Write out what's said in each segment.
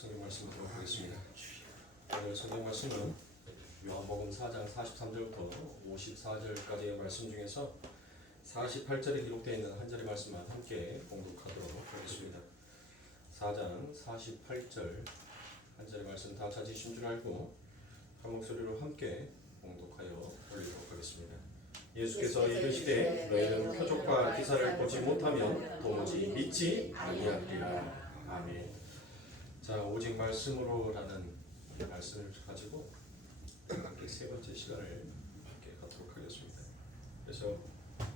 성경 말씀 보도록 하겠습니다. 오늘 성경 말씀은 요한복음 4장 43절부터 54절까지의 말씀 중에서 48절에 기록되어 있는 한 절의 말씀만 함께 공독하도록 하겠습니다. 4장 48절 한 절의 말씀 다 찾으신 줄 알고 한 목소리로 함께 공독하여 올리도록 하겠습니다. 예수께서 이르시되 너희는 표적과 기사를 보지 못하면 도무지 믿지 아니하리라. 아멘. 자, 오직 말씀으로라는 말씀을 가지고 함께 세 번째 시간을 함께 갖도록 하겠습니다. 그래서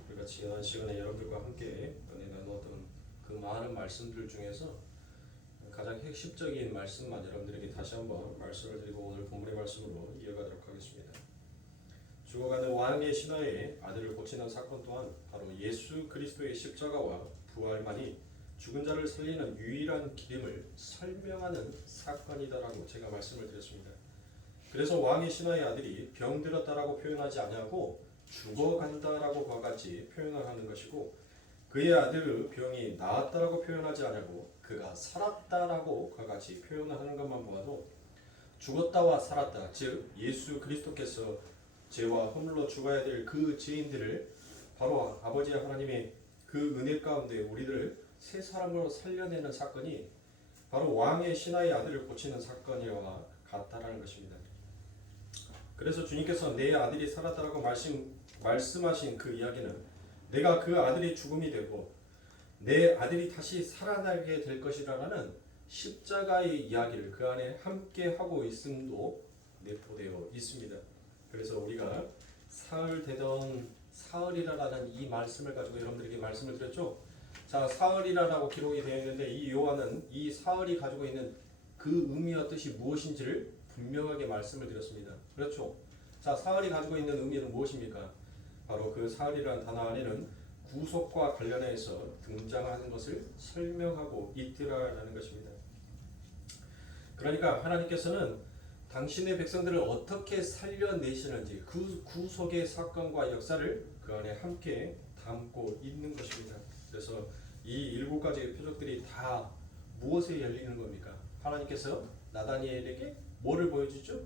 우리가 지난 시간에 여러분들과 함께 은혜 나누었던 그 많은 말씀들 중에서 가장 핵심적인 말씀만 여러분들에게 다시 한번 말씀을 드리고 오늘 본문의 말씀으로 이어가도록 하겠습니다. 죽어가는 왕의 신하의 아들을 고치는 사건 또한 바로 예수 그리스도의 십자가와 부활만이 죽은 자를 살리는 유일한 길임을 설명하는 사건이다라고 제가 말씀을 드렸습니다. 그래서 왕의 신하의 아들이 병들었다라고 표현하지 아니하고 죽어간다라고 그와 같이 표현을 하는 것이고, 그의 아들의 병이 나았다라고 표현하지 아니하고 그가 살았다라고 그와 같이 표현을 하는 것만 보아도 죽었다와 살았다, 즉 예수 그리스도께서 죄와 허물로 죽어야 될 그 죄인들을 바로 아버지 하나님의 그 은혜 가운데 우리들을 새 사람으로 살려내는 사건이 바로 왕의 신하의 아들을 고치는 사건이와 같다라는 것입니다. 그래서 주님께서 내 아들이 살았다라고 말씀하신 그 이야기는 내가 그 아들이 죽음이 되고 내 아들이 다시 살아나게 될 것이라는 십자가의 이야기를 그 안에 함께 하고 있음도 내포되어 있습니다. 그래서 우리가 사흘 되던 사흘이라라는 이 말씀을 가지고 여러분들에게 말씀을 드렸죠. 자, 사흘이라라고 기록이 되어 있는데 이 요한은 이 사흘이 가지고 있는 그 의미와 뜻이 무엇인지를 분명하게 말씀을 드렸습니다. 그렇죠? 자, 사흘이 가지고 있는 의미는 무엇입니까? 바로 그 사흘이라는 단어 안에는 구속과 관련해서 등장하는 것을 설명하고 있더라라는 것입니다. 그러니까 하나님께서는 당신의 백성들을 어떻게 살려내시는지 그 구속의 사건과 역사를 그 안에 함께 담고 있는 것입니다. 그래서 이 7가지의 표적들이 다 무엇에 열리는 겁니까? 하나님께서 나다니엘에게 뭐를 보여주죠?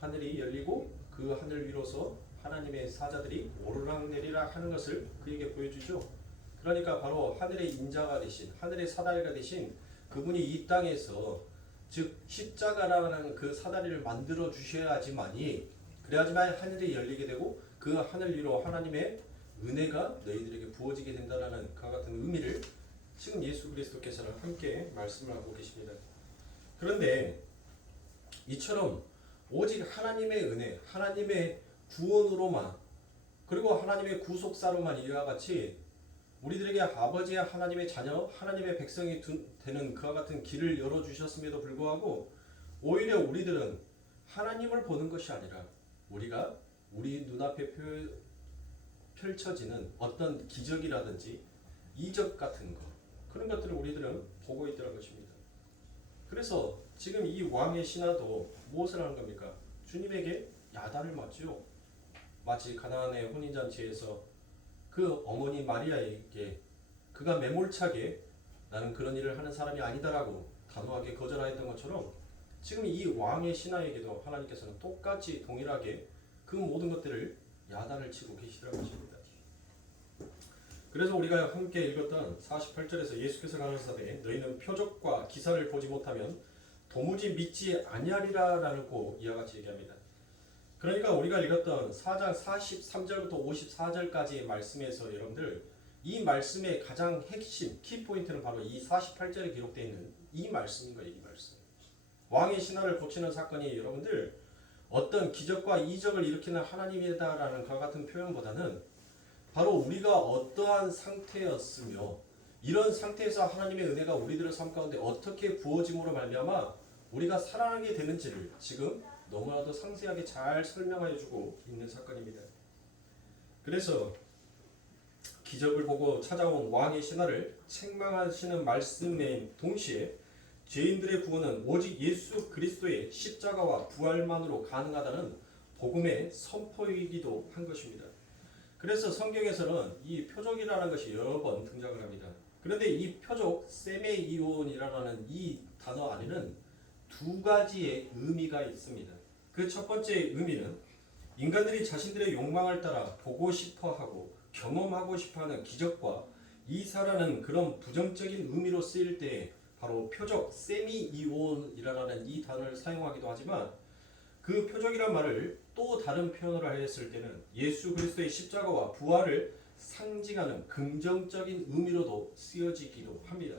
하늘이 열리고 그 하늘 위로서 하나님의 사자들이 오르락내리락 하는 것을 그에게 보여주죠. 그러니까 바로 하늘의 인자가 되신, 하늘의 사다리가 되신 그분이 이 땅에서, 즉 십자가라는 그 사다리를 만들어 주셔야지만이, 그래야지만 하늘이 열리게 되고 그 하늘 위로 하나님의 은혜가 너희들에게 부어지게 된다라는 그와 같은 의미를 지금 예수 그리스도께서는 함께 말씀을 하고 계십니다. 그런데 이처럼 오직 하나님의 은혜, 하나님의 구원으로만, 그리고 하나님의 구속사로만 이와 같이 우리들에게 아버지 하나님의 자녀, 하나님의 백성이 되는 그와 같은 길을 열어주셨음에도 불구하고 오히려 우리들은 하나님을 보는 것이 아니라 우리가 우리 눈앞에 펼쳐지는 어떤 기적이라든지 이적 같은 것, 그런 것들을 우리들은 보고 있더라는 것입니다. 그래서 지금 이 왕의 신하도 무엇을 하는 겁니까? 주님에게 야단을 맞죠. 마치 가나안의 혼인잔치에서 그 어머니 마리아에게 그가 매몰차게 나는 그런 일을 하는 사람이 아니다라고 단호하게 거절하였던 것처럼 지금 이 왕의 신하에게도 하나님께서는 똑같이 동일하게 그 모든 것들을 야단을 치고 계시더라는 것입니다. 그래서 우리가 함께 읽었던 48절에서 예수께서 가라사대 너희는 표적과 기사를 보지 못하면 도무지 믿지 아니하리라라고 이와 같이 얘기합니다. 그러니까 우리가 읽었던 4장 43절부터 54절까지의 말씀에서 여러분들 이 말씀의 가장 핵심 키포인트는 바로 이 48절에 기록되어 있는 이 말씀인 거예요. 이 말씀. 왕의 신하를 고치는 사건이 여러분들 어떤 기적과 이적을 일으키는 하나님이다라는 그와 같은 표현보다는 바로 우리가 어떠한 상태였으며 이런 상태에서 하나님의 은혜가 우리들의 삶 가운데 어떻게 부어짐으로 말미암아 우리가 살아나게 되는지를 지금 너무나도 상세하게 잘 설명하여 주고 있는 사건입니다. 그래서 기적을 보고 찾아온 왕의 신하를 책망하시는 말씀의 동시에 죄인들의 구원은 오직 예수 그리스도의 십자가와 부활만으로 가능하다는 복음의 선포이기도 한 것입니다. 그래서 성경에서는 이 표적이라는 것이 여러 번 등장을 합니다. 그런데 이 표적, 세메이온이라는 이 단어 안에는 두 가지의 의미가 있습니다. 그 첫 번째 의미는 인간들이 자신들의 욕망을 따라 보고 싶어하고 경험하고 싶어하는 기적과 이사라는 그런 부정적인 의미로 쓰일 때 바로 표적, 세미이온이라는 이 단어를 사용하기도 하지만 그 표적이란 말을 또 다른 표현으로 했을 때는 예수 그리스도의 십자가와 부활을 상징하는 긍정적인 의미로도 쓰여지기도 합니다.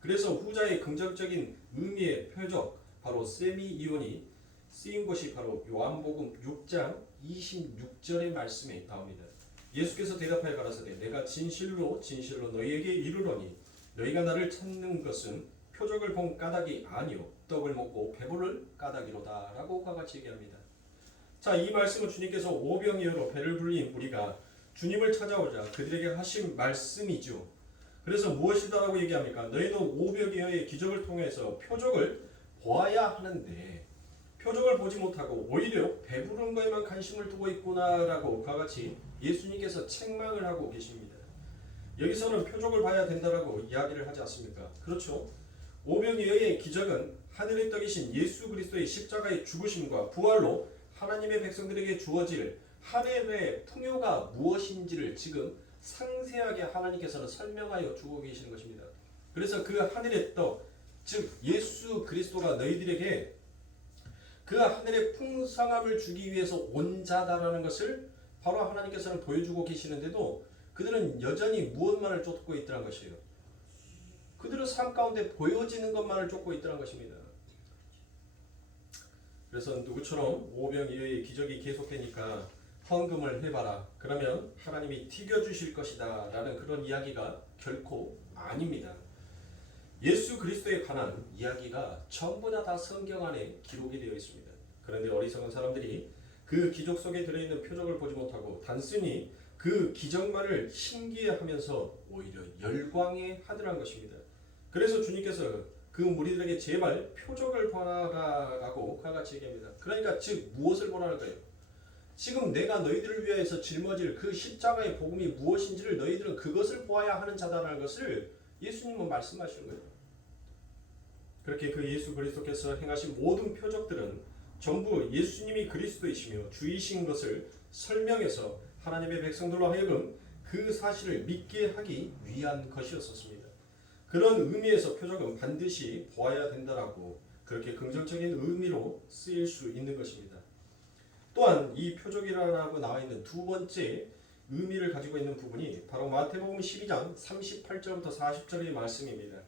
그래서 후자의 긍정적인 의미의 표적, 바로 세미이온이 쓰인 것이 바로 요한복음 6장 26절의 말씀에 나옵니다. 예수께서 대답하여 가라사대 내가 진실로 진실로 너희에게 이르노니 너희가 나를 찾는 것은 표적을 본 까닭이 아니요 떡을 먹고 배부를 까닭이로다 라고 그와 같이 얘기합니다. 자, 이 말씀은 주님께서 오병이어로 배를 불린 우리가 주님을 찾아오자 그들에게 하신 말씀이죠. 그래서 무엇이다라고 얘기합니까? 너희는 오병이어의 기적을 통해서 표적을 보아야 하는데 표적을 보지 못하고 오히려 배부른 것에만 관심을 두고 있구나라고 그와 같이 예수님께서 책망을 하고 계십니다. 여기서는 표적을 봐야 된다라고 이야기를 하지 않습니까? 그렇죠. 오병이어의 기적은 하늘의 떡이신 예수 그리스도의 십자가의 죽으심과 부활로 하나님의 백성들에게 주어질 하늘의 풍요가 무엇인지를 지금 상세하게 하나님께서는 설명하여 주고 계시는 것입니다. 그래서 그 하늘의 떡, 즉 예수 그리스도가 너희들에게 그 하늘의 풍성함을 주기 위해서 온 자다라는 것을 바로 하나님께서는 보여주고 계시는데도 그들은 여전히 무엇만을 쫓고 있더란 것이에요. 그들은 삶 가운데 보여지는 것만을 쫓고 있더란 것입니다. 그래서 누구처럼 오병이어의 기적이 계속되니까 헌금을 해봐라. 그러면 하나님이 튀겨주실 것이다 라는 그런 이야기가 결코 아닙니다. 예수 그리스도에 관한 이야기가 전부 다 성경 안에 기록이 되어 있습니다. 그런데 어리석은 사람들이 그 기적 속에 들어있는 표적을 보지 못하고 단순히 그 기적만을 신기해하면서 오히려 열광해 하더란 것입니다. 그래서 주님께서 그 무리들에게 제발 표적을 보라라고 그와 같이 얘기합니다. 그러니까 즉 무엇을 보라는 거예요? 지금 내가 너희들을 위하여서 짊어질 그 십자가의 복음이 무엇인지를 너희들은 그것을 보아야 하는 자다라는 것을 예수님은 말씀하시는 거예요. 그렇게 그 예수 그리스도께서 행하신 모든 표적들은 전부 예수님이 그리스도이시며 주이신 것을 설명해서 하나님의 백성들로 하여금 그 사실을 믿게 하기 위한 것이었습니다. 그런 의미에서 표적은 반드시 보아야 된다라고 그렇게 긍정적인 의미로 쓰일 수 있는 것입니다. 또한 이 표적이라고 나와 있는 두 번째 의미를 가지고 있는 부분이 바로 마태복음 12장 38절부터 40절의 말씀입니다.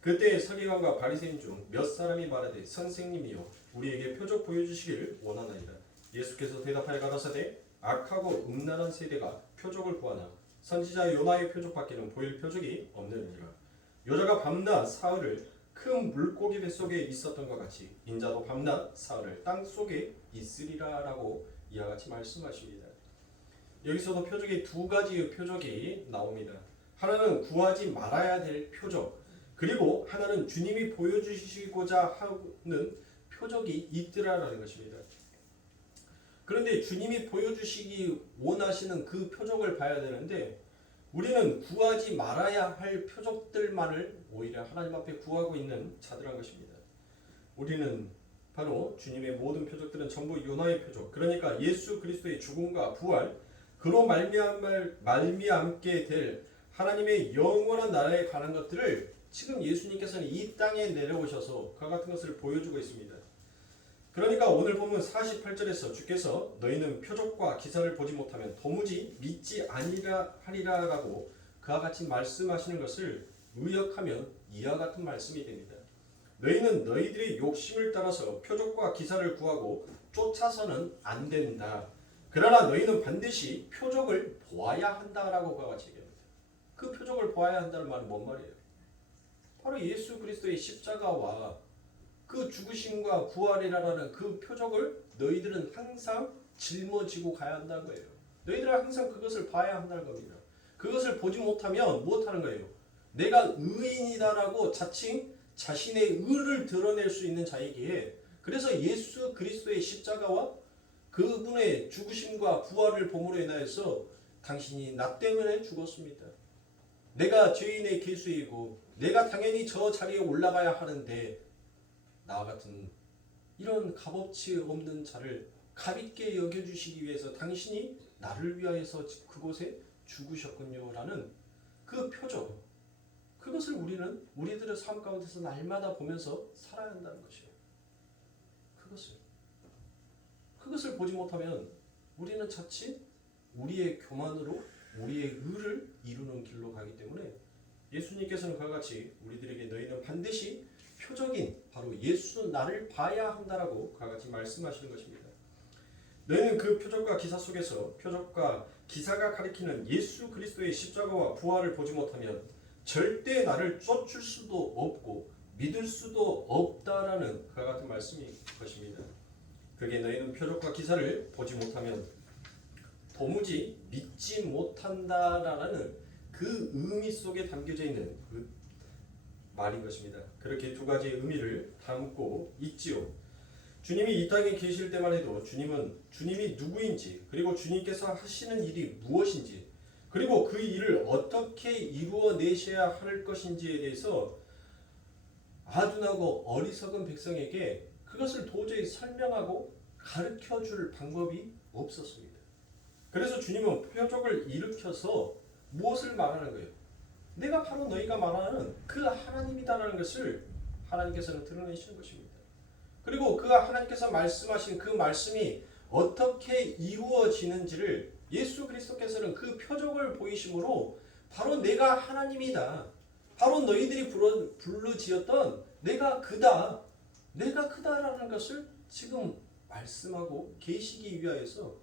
그때 서기관과 바리새인 중 몇 사람이 말하되 선생님이여 우리에게 표적 보여주시기를 원하나이다. 예수께서 대답하여 가라사대 악하고 음란한 세대가 표적을 구하나 선지자 요나의 표적밖에는 보일 표적이 없느니라. 여자가 밤낮 사흘을 큰 물고기 뱃속에 있었던 것 같이 인자도 밤낮 사흘을 땅속에 있으리라 라고 이와 같이 말씀하십니다. 여기서도 표적이 두 가지의 표적이 나옵니다. 하나는 구하지 말아야 될 표적, 그리고 하나는 주님이 보여주시고자 하는 표적이 있더라라는 것입니다. 그런데 주님이 보여주시기 원하시는 그 표적을 봐야 되는데 우리는 구하지 말아야 할 표적들만을 오히려 하나님 앞에 구하고 있는 자들한 것입니다. 우리는 바로 주님의 모든 표적들은 전부 요나의 표적, 그러니까 예수 그리스도의 죽음과 부활, 그로 말미암게 될 하나님의 영원한 나라에 관한 것들을 지금 예수님께서는 이 땅에 내려오셔서 그와 같은 것을 보여주고 있습니다. 그러니까 오늘 보면 48절에서 주께서 너희는 표적과 기사를 보지 못하면 도무지 믿지 아니라 하리라라고 그와 같이 말씀하시는 것을 의역하면 이와 같은 말씀이 됩니다. 너희는 너희들의 욕심을 따라서 표적과 기사를 구하고 쫓아서는 안 된다. 그러나 너희는 반드시 표적을 보아야 한다라고 그와 같이 얘기합니다. 그 표적을 보아야 한다는 말은 뭔 말이에요? 바로 예수 그리스도의 십자가와 그 죽으심과 부활이라는 그 표적을 너희들은 항상 짊어지고 가야 한다는 거예요. 너희들은 항상 그것을 봐야 한다는 겁니다. 그것을 보지 못하면 무엇하는 거예요? 내가 의인이다라고 자칭 자신의 의를 드러낼 수 있는 자이기에 그래서 예수 그리스도의 십자가와 그분의 죽으심과 부활을 보므로 인하여서 당신이 나 때문에 죽었습니다. 내가 죄인의 길수이고 내가 당연히 저 자리에 올라가야 하는데 나와 같은 이런 값어치 없는 자를 값있게 여겨주시기 위해서 당신이 나를 위하여서 그곳에 죽으셨군요라는 그 표적, 그것을 우리는 우리들의 삶 가운데서 날마다 보면서 살아야 한다는 것이에요. 그것을 보지 못하면 우리는 자칫 우리의 교만으로 우리의 의를 이루는 길로 가기 때문에 예수님께서는 그와 같이 우리들에게 너희는 반드시 표적인 바로 예수 나를 봐야 한다라고 그와 같이 말씀하시는 것입니다. 너희는 그 표적과 기사 속에서 표적과 기사가 가리키는 예수 그리스도의 십자가와 부활을 보지 못하면 절대 나를 쫓을 수도 없고 믿을 수도 없다라는 그와 같은 말씀인 것입니다. 그게 너희는 표적과 기사를 보지 못하면 도무지 믿지 못한다라는 그 의미 속에 담겨져 있는 그 말인 것입니다. 그렇게 두 가지의 의미를 담고 있지요. 주님이 이 땅에 계실 때만 해도 주님이 누구인지, 그리고 주님께서 하시는 일이 무엇인지, 그리고 그 일을 어떻게 이루어내셔야 할 것인지에 대해서 아둔하고 어리석은 백성에게 그것을 도저히 설명하고 가르쳐줄 방법이 없었습니다. 그래서 주님은 표적을 일으켜서 무엇을 말하는 거예요? 내가 바로 너희가 말하는 그 하나님이다라는 것을 하나님께서는 드러내시는 것입니다. 그리고 그 하나님께서 말씀하신 그 말씀이 어떻게 이루어지는지를 예수 그리스도께서는 그 표적을 보이심으로 바로 내가 하나님이다, 바로 너희들이 부르짖었던 내가 그다라는 것을 지금 말씀하고 계시기 위하여서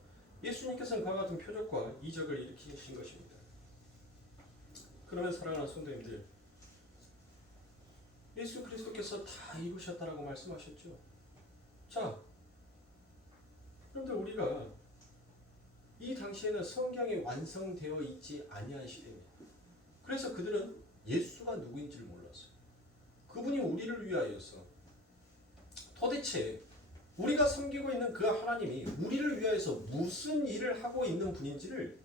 예수님께서는 그와 같은 표적과 이적을 일으키신 것입니다. 그러면 사랑하는 성도님들, 예수 그리스도께서 다 이루셨다라고 말씀하셨죠. 자, 그런데 우리가 이 당시에는 성경이 완성되어 있지 아니한 시대입니다. 그래서 그들은 예수가 누구인지를 몰랐어요. 그분이 우리를 위하여서 도대체 우리가 섬기고 있는 그 하나님이 우리를 위하여서 무슨 일을 하고 있는 분인지를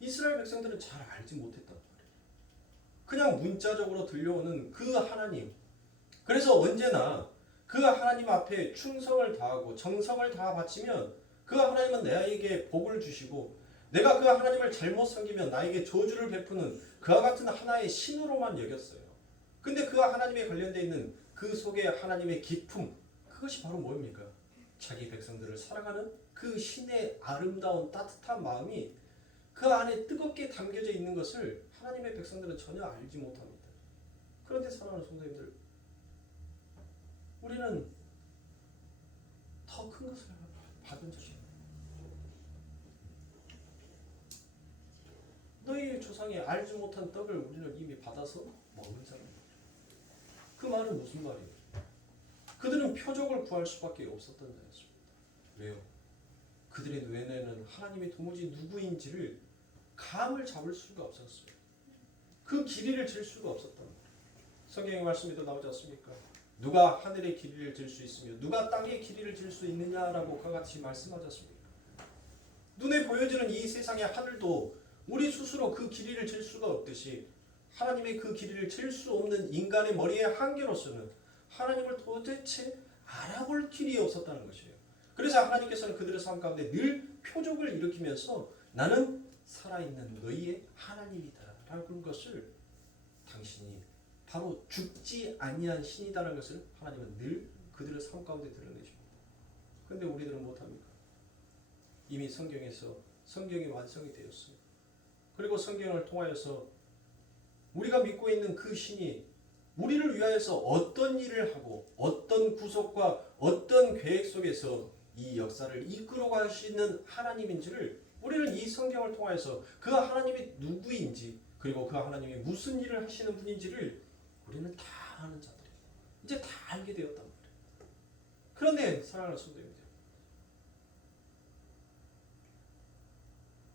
이스라엘 백성들은 잘 알지 못했단 말이에요. 그냥 문자적으로 들려오는 그 하나님, 그래서 언제나 그 하나님 앞에 충성을 다하고 정성을 다하 바치면 그 하나님은 나에게 복을 주시고, 내가 그 하나님을 잘못 섬기면 나에게 저주를 베푸는 그와 같은 하나의 신으로만 여겼어요. 근데 그 하나님에 관련되어 있는 그 속에 하나님의 기품, 그것이 바로 뭡니까? 자기 백성들을 사랑하는 그 신의 아름다운 따뜻한 마음이 그 안에 뜨겁게 담겨져 있는 것을 하나님의 백성들은 전혀 알지 못합니다. 그런데 사랑하는 성도님들, 우리는 더 큰 것을 받은 적이 없어요. 너희 조상이 알지 못한 떡을 우리는 이미 받아서 먹는 사람입니다. 그 말은 무슨 말이에요? 그들은 표적을 구할 수밖에 없었던 자였습니다. 왜요? 그들의 뇌에는 하나님이 도무지 누구인지를 감을 잡을 수가 없었어요. 그 길이를 질 수가 없었단 말이에요. 성경의 말씀에도 나오지 않습니까? 누가 하늘의 길이를 질 수 있으며 누가 땅의 길이를 질 수 있느냐라고 그와 같이 말씀하지 않습니까? 눈에 보여지는 이 세상의 하늘도 우리 스스로 그 길이를 질 수가 없듯이 하나님의 그 길이를 질 수 없는 인간의 머리의 한계로서는 하나님을 도대체 알아볼 길이 없었다는 것이에요. 그래서 하나님께서는 그들의 삶 가운데 늘 표적을 일으키면서 나는 살아있는 너희의 하나님이다 라는 것을, 당신이 바로 죽지 아니한 신이다라는 것을 하나님은 늘 그들의 삶 가운데 드러내십니다. 그런데 우리들은 못합니까? 이미 성경이 완성이 되었어요. 그리고 성경을 통하여서 우리가 믿고 있는 그 신이 우리를 위하여서 어떤 일을 하고 어떤 구속과 어떤 계획 속에서 이 역사를 이끌어 가시는 하나님인지를 우리는 이 성경을 통하여서 그 하나님이 누구인지, 그리고 그 하나님이 무슨 일을 하시는 분인지를 우리는 다 아는 자들이에요. 이제 다 알게 되었단 말이에요. 그런데 사랑하는 성도님들,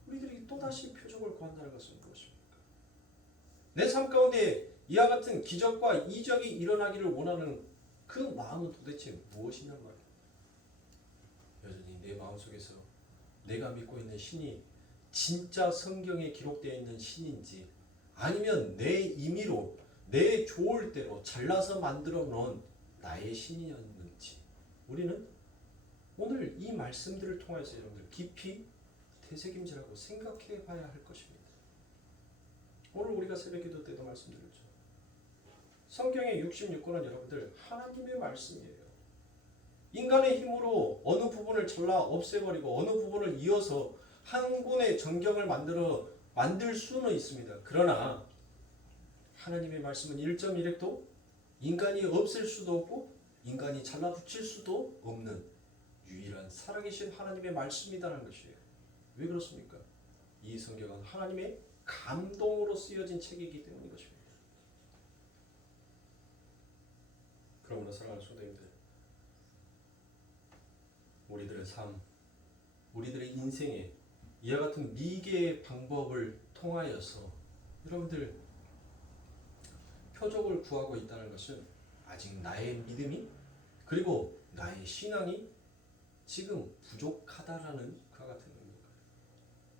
우리들이 또다시 표적을 구한다는 것은 무엇입니까? 내 삶 가운데 이와 같은 기적과 이적이 일어나기를 원하는 그 마음은 도대체 무엇이냔 말이에요. 여전히 내 마음속에서 내가 믿고 있는 신이 진짜 성경에 기록되어 있는 신인지, 아니면 내 임의로 내 좋을 대로 잘라서 만들어 놓은 나의 신이었는지 우리는 오늘 이 말씀들을 통해서 여러분들 깊이 되새김질하고 생각해 봐야 할 것입니다. 오늘 우리가 새벽기도 때도 말씀드렸죠. 성경의 66권은 여러분들 하나님의 말씀이에요. 인간의 힘으로 어느 부분을 잘라 없애버리고 어느 부분을 이어서 한 권의 정경을 만들 수는 있습니다. 그러나 하나님의 말씀은 1.1획도 인간이 없앨 수도 없고 인간이 잘라 붙일 수도 없는 유일한 살아계신 하나님의 말씀이라는 것이에요. 왜 그렇습니까? 이 성경은 하나님의 감동으로 쓰여진 책이기 때문인 것입니다. 그러므로 사랑하는 성도님들, 우리들의 삶, 우리들의 인생에 이와 같은 미개의 방법을 통하여서 여러분들 표적을 구하고 있다는 것은 아직 나의 믿음이 그리고 나의 신앙이 지금 부족하다라는 그와 같은 의미입니다.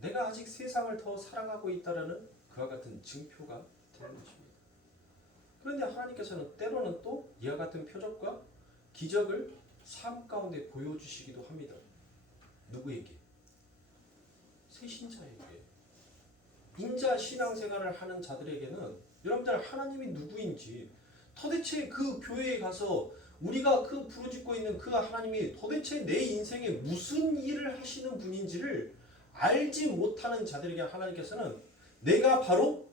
내가 아직 세상을 더 사랑하고 있다라는 그와 같은 증표가 되는 것입니다. 그런데 하나님께서는 때로는 또 이와 같은 표적과 기적을 삶 가운데 보여주시기도 합니다. 누구에게? 새신자에게. 인자 신앙생활을 하는 자들에게는 여러분들 하나님이 누구인지 도대체 그 교회에 가서 우리가 그 부르짖고 있는 그 하나님이 도대체 내 인생에 무슨 일을 하시는 분인지를 알지 못하는 자들에게 하나님께서는 내가 바로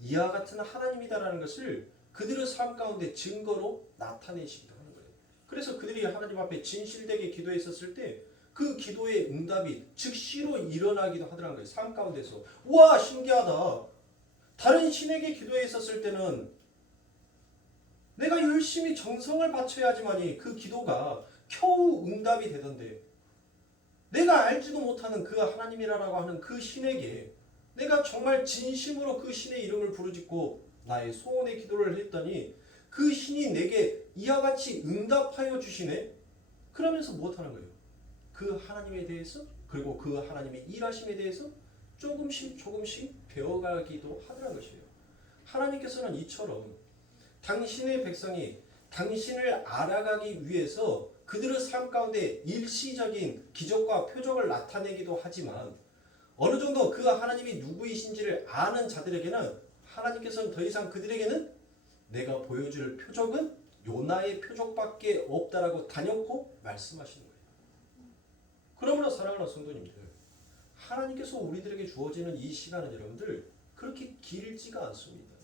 이와 같은 하나님이다라는 것을 그들의 삶 가운데 증거로 나타내시기도 하는 거예요. 그래서 그들이 하나님 앞에 진실되게 기도했었을 때 그 기도의 응답이 즉시로 일어나기도 하더라는 거예요. 삶 가운데서. 우와, 신기하다. 다른 신에게 기도했었을 때는 내가 열심히 정성을 바쳐야지만이 그 기도가 겨우 응답이 되던데 내가 알지도 못하는 그 하나님이라고 하는 그 신에게 내가 정말 진심으로 그 신의 이름을 부르짖고 나의 소원의 기도를 했더니 그 신이 내게 이와 같이 응답하여 주시네. 그러면서 무엇하는 거예요? 그 하나님에 대해서 그리고 그 하나님의 일하심에 대해서 조금씩 배워가기도 하더라는 것이에요. 하나님께서는 이처럼 당신의 백성이 당신을 알아가기 위해서 그들의 삶 가운데 일시적인 기적과 표적을 나타내기도 하지만 어느 정도 그 하나님이 누구이신지를 아는 자들에게는 하나님께서는 더 이상 그들에게는 내가 보여줄 표적은 요나의 표적밖에 없다라고 단연코 말씀하시는 거예요. 그러므로 사랑하는 성도님들, 하나님께서 우리들에게 주어지는 이 시간은 여러분들 그렇게 길지가 않습니다.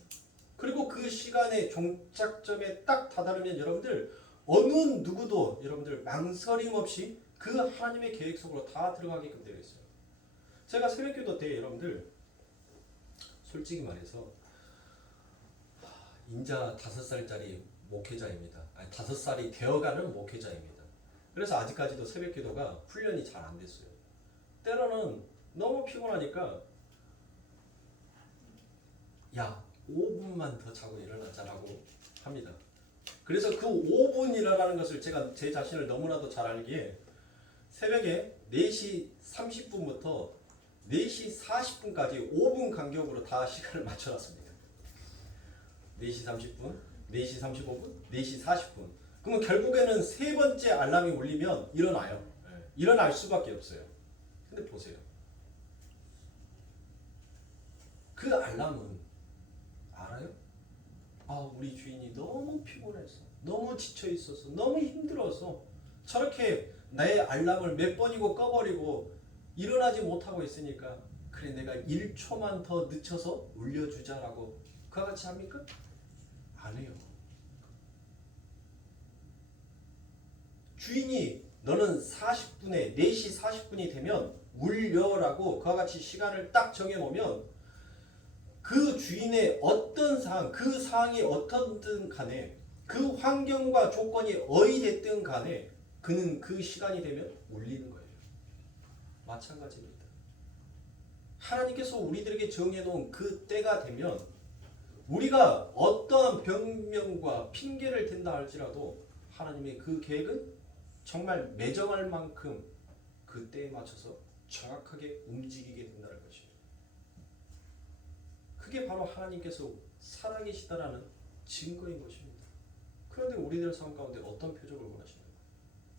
그리고 그 시간의 종착점에 딱 다다르면 여러분들 어느 누구도 여러분들 망설임 없이 그 하나님의 계획 속으로 다 들어가게끔 되어 있어요. 제가 새벽기도 때 여러분들 솔직히 말해서 인자 5살짜리 목회자입니다. 아니 5살이 되어가는 목회자입니다. 그래서 아직까지도 새벽기도가 훈련이 잘 안 됐어요. 때로는 너무 피곤하니까 야 5분만 더 자고 일어나자라고 합니다. 그래서 그 5분이라는 것을 제가 제 자신을 너무나도 잘 알기에 새벽에 4시 30분부터 4시 40분까지 5분 간격으로 다 시간을 맞춰놨습니다. 4시 30분, 4시 35분, 4시 40분. 그러면 결국에는 세 번째 알람이 울리면 일어나요. 일어날 수밖에 없어요. 근데 보세요. 그 알람은 알아요? 우리 주인이 너무 피곤해서 너무 지쳐 있어서 너무 힘들어서 저렇게 내 알람을 몇 번이고 꺼버리고 일어나지 못하고 있으니까 그래 내가 1초만 더 늦춰서 울려주자라고 그와 같이 합니까? 안 해요. 주인이 너는 40분에 4시 40분이 되면 울려라고 그와 같이 시간을 딱 정해놓으면 그 주인의 어떤 상황, 그 상황이 어떻든 간에 그 환경과 조건이 어이됐든 간에 그는 그 시간이 되면 울리는 거예요. 마찬가지입니다. 하나님께서 우리들에게 정해놓은 그 때가 되면 우리가 어떠한 변명과 핑계를 댄다 할지라도 하나님의 그 계획은 정말 매정할 만큼 그 때에 맞춰서 정확하게 움직이게 된다는 것이에요. 그게 바로 하나님께서 살아계시다라는 증거인 것입니다. 그런데 우리들 삶 가운데 어떤 표적을 원하십니까?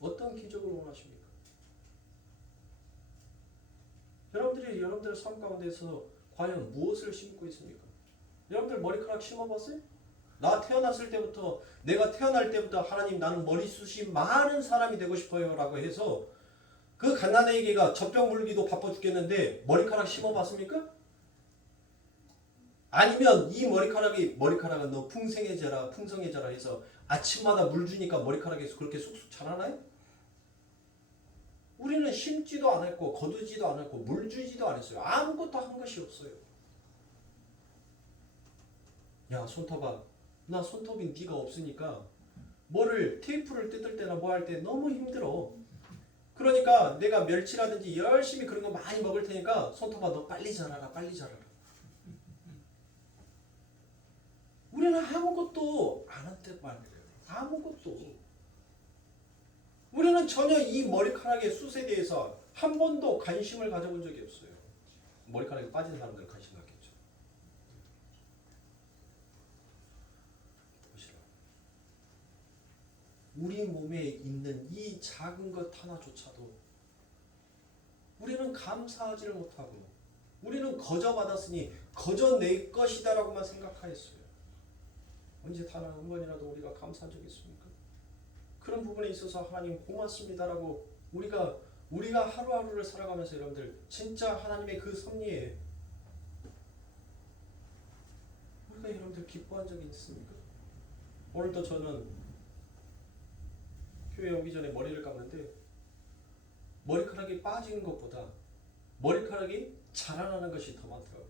어떤 기적을 원하십니까? 여러분들이 여러분들 삶 가운데서 과연 무엇을 심고 있습니까? 여러분들 머리카락 심어봤어요? 나 태어났을 때부터 내가 태어날 때부터 하나님 나는 머리숱이 많은 사람이 되고 싶어요 라고 해서 그 갓난아기가 젖병 물기도 바빠 죽겠는데 머리카락 심어봤습니까? 아니면 이 머리카락은 너 풍성해져라 해서 아침마다 물 주니까 머리카락에서 그렇게 쑥쑥 자라나요? 우리는 심지도 않았고 거두지도 않았고 물 주지도 않았어요. 아무것도 한 것이 없어요. 야 손톱아, 나 손톱이 네가 없으니까 뭐를 테이프를 뜯을 때나 뭐 할 때 너무 힘들어. 그러니까 내가 멸치라든지 열심히 그런 거 많이 먹을 테니까 손톱아 너 빨리 자라라 빨리 자라라. 우리는 아무것도 안 한단 말이에요. 아무것도. 우리는 전혀 이 머리카락의 숱에 대해서 한 번도 관심을 가져본 적이 없어요. 머리카락이 빠진 사람들은 관심 갖겠죠. 보시라. 우리 몸에 있는 이 작은 것 하나조차도 우리는 감사하지를 못하고 우리는 거저 받았으니 거저 내 것이다라고만 생각하였어요. 언제 단 한 번이라도 우리가 감사한 적이 있습니까? 그런 부분에 있어서 하나님 고맙습니다라고 우리가 하루하루를 살아가면서 여러분들 진짜 하나님의 그 섭리에 우리가 여러분들 기뻐한 적이 있습니까? 오늘도 저는 교회 오기 전에 머리를 감는데 머리카락이 빠지는 것보다 머리카락이 자라나는 것이 더 많더라고요.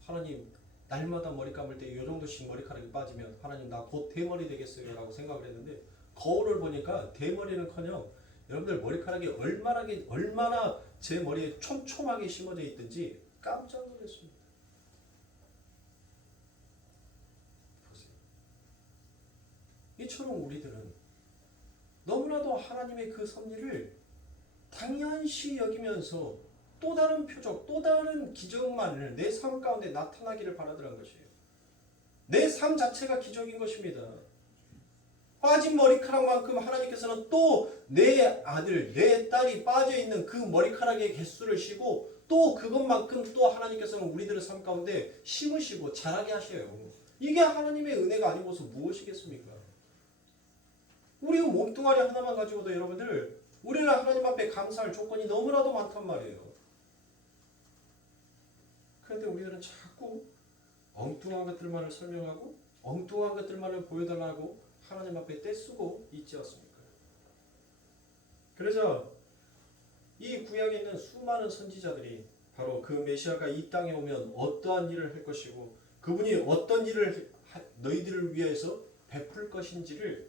하나님 날마다 머리 감을 때 이 정도씩 머리카락이 빠지면 하나님 나 곧 대머리 되겠어요 라고 생각을 했는데 거울을 보니까 대머리는커녕 여러분들 머리카락이 얼마나 제 머리에 촘촘하게 심어져 있든지 깜짝 놀랐습니다. 보세요. 이처럼 우리들은 너무나도 하나님의 그 섭리를 당연시 여기면서 또 다른 표적, 또 다른 기적만을 내 삶 가운데 나타나기를 바라더란 것이에요. 내 삶 자체가 기적인 것입니다. 빠진 머리카락만큼 하나님께서는 또 내 아들, 내 딸이 빠져있는 그 머리카락의 개수를 쉬고 또 그것만큼 또 하나님께서는 우리들의 삶 가운데 심으시고 자라게 하셔요. 이게 하나님의 은혜가 아니고서 무엇이겠습니까? 우리 몸뚱아리 하나만 가지고도 여러분들 우리는 하나님 앞에 감사할 조건이 너무나도 많단 말이에요. 그런데 우리들은 자꾸 엉뚱한 것들만을 설명하고 엉뚱한 것들만을 보여달라고 하나님 앞에 떼쓰고 있지 않습니까? 그래서 이 구약에 있는 수많은 선지자들이 바로 그 메시아가 이 땅에 오면 어떠한 일을 할 것이고 그분이 어떤 일을 너희들을 위해서 베풀 것인지를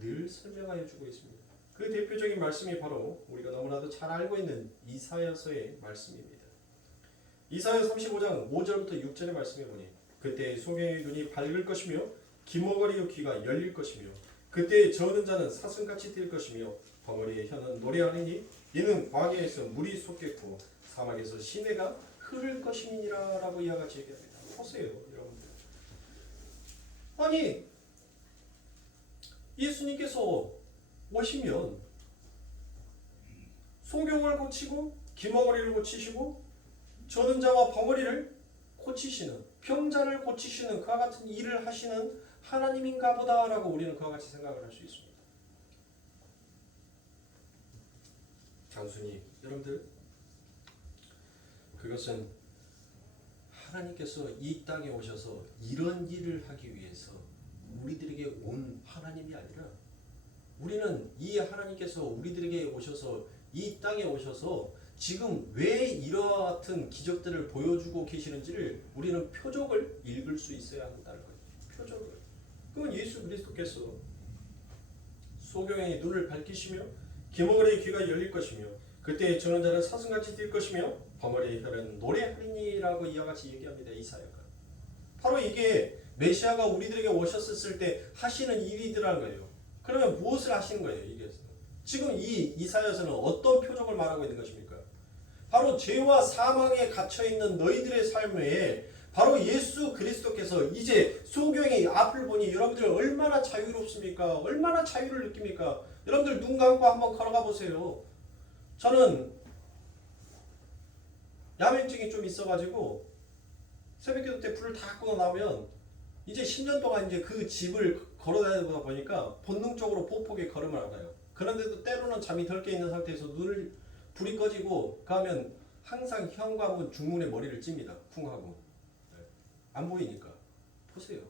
늘 설명하여 주고 있습니다. 그 대표적인 말씀이 바로 우리가 너무나도 잘 알고 있는 이사야서의 말씀입니다. 이사야 35장 5절부터 6절의 말씀에 보니 그때 소경의 눈이 밝을 것이며 기머거리의 귀가 열릴 것이며 그때 저는 자는 사슴같이 뛸 것이며 벙어리의 혀는 노래하리니 이는 광야에서 물이 솟겠고 사막에서 시내가 흐를 것임이니라 라고 이와 같이 얘기합니다. 보세요 여러분들. 아니 예수님께서 오시면 소경을 고치고 기머거리를 고치시고 저는 자와 벙어리를 고치시는 병자를 고치시는 그와 같은 일을 하시는 하나님인가 보다라고 우리는 그와 같이 생각을 할 수 있습니다. 단순히 여러분들 그것은 하나님께서 이 땅에 오셔서 이런 일을 하기 위해서 우리들에게 온 하나님이 아니라 우리는 이 하나님께서 우리들에게 오셔서 이 땅에 오셔서 지금 왜 이와 같은 기적들을 보여주고 계시는지를 우리는 표적을 읽을 수 있어야 한다는 거예요. 표적을. 그건 예수 그리스도께서 소경의 눈을 밝히시며 기머거리의 귀가 열릴 것이며 그때 저는 자는 사슴같이 뛸 것이며 벙어리의 혀는 노래하리니라고 이와 같이 얘기합니다. 이사야가. 바로 이게 메시아가 우리들에게 오셨을 때 하시는 일이더라는 거예요. 그러면 무엇을 하시는 거예요? 이게 지금 이 이사야서는 어떤 표적을 말하고 있는 것입니까? 바로 죄와 사망에 갇혀있는 너희들의 삶에 바로 예수 그리스도께서 이제 소경의 앞을 보니 여러분들 얼마나 자유롭습니까? 얼마나 자유를 느낍니까? 여러분들 눈 감고 한번 걸어가 보세요. 저는 야맹증이 좀 있어가지고 새벽기도 때 불을 다 끄고 나면 이제 10년 동안 이제 그 집을 걸어다니다 보니까 본능적으로 보폭에 걸음을 알아요. 그런데도 때로는 잠이 덜 깨 있는 상태에서 눈을 불이 꺼지고 가면 항상 현관문 중문에 머리를 찝니다. 쿵 하고. 안 보이니까. 보세요.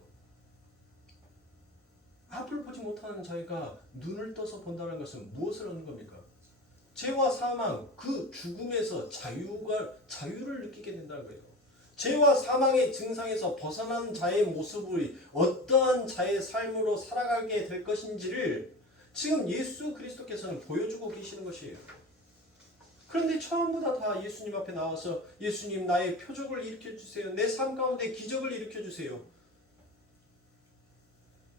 앞을 보지 못하는 자가 눈을 떠서 본다는 것은 무엇을 하는 겁니까? 죄와 사망, 그 죽음에서 자유를 느끼게 된다는 거예요. 죄와 사망의 증상에서 벗어난 자의 모습을 어떠한 자의 삶으로 살아가게 될 것인지를 지금 예수 그리스도께서는 보여주고 계시는 것이에요. 그런데 처음보다 다 예수님 앞에 나와서 예수님 나의 표적을 일으켜주세요. 내 삶 가운데 기적을 일으켜주세요.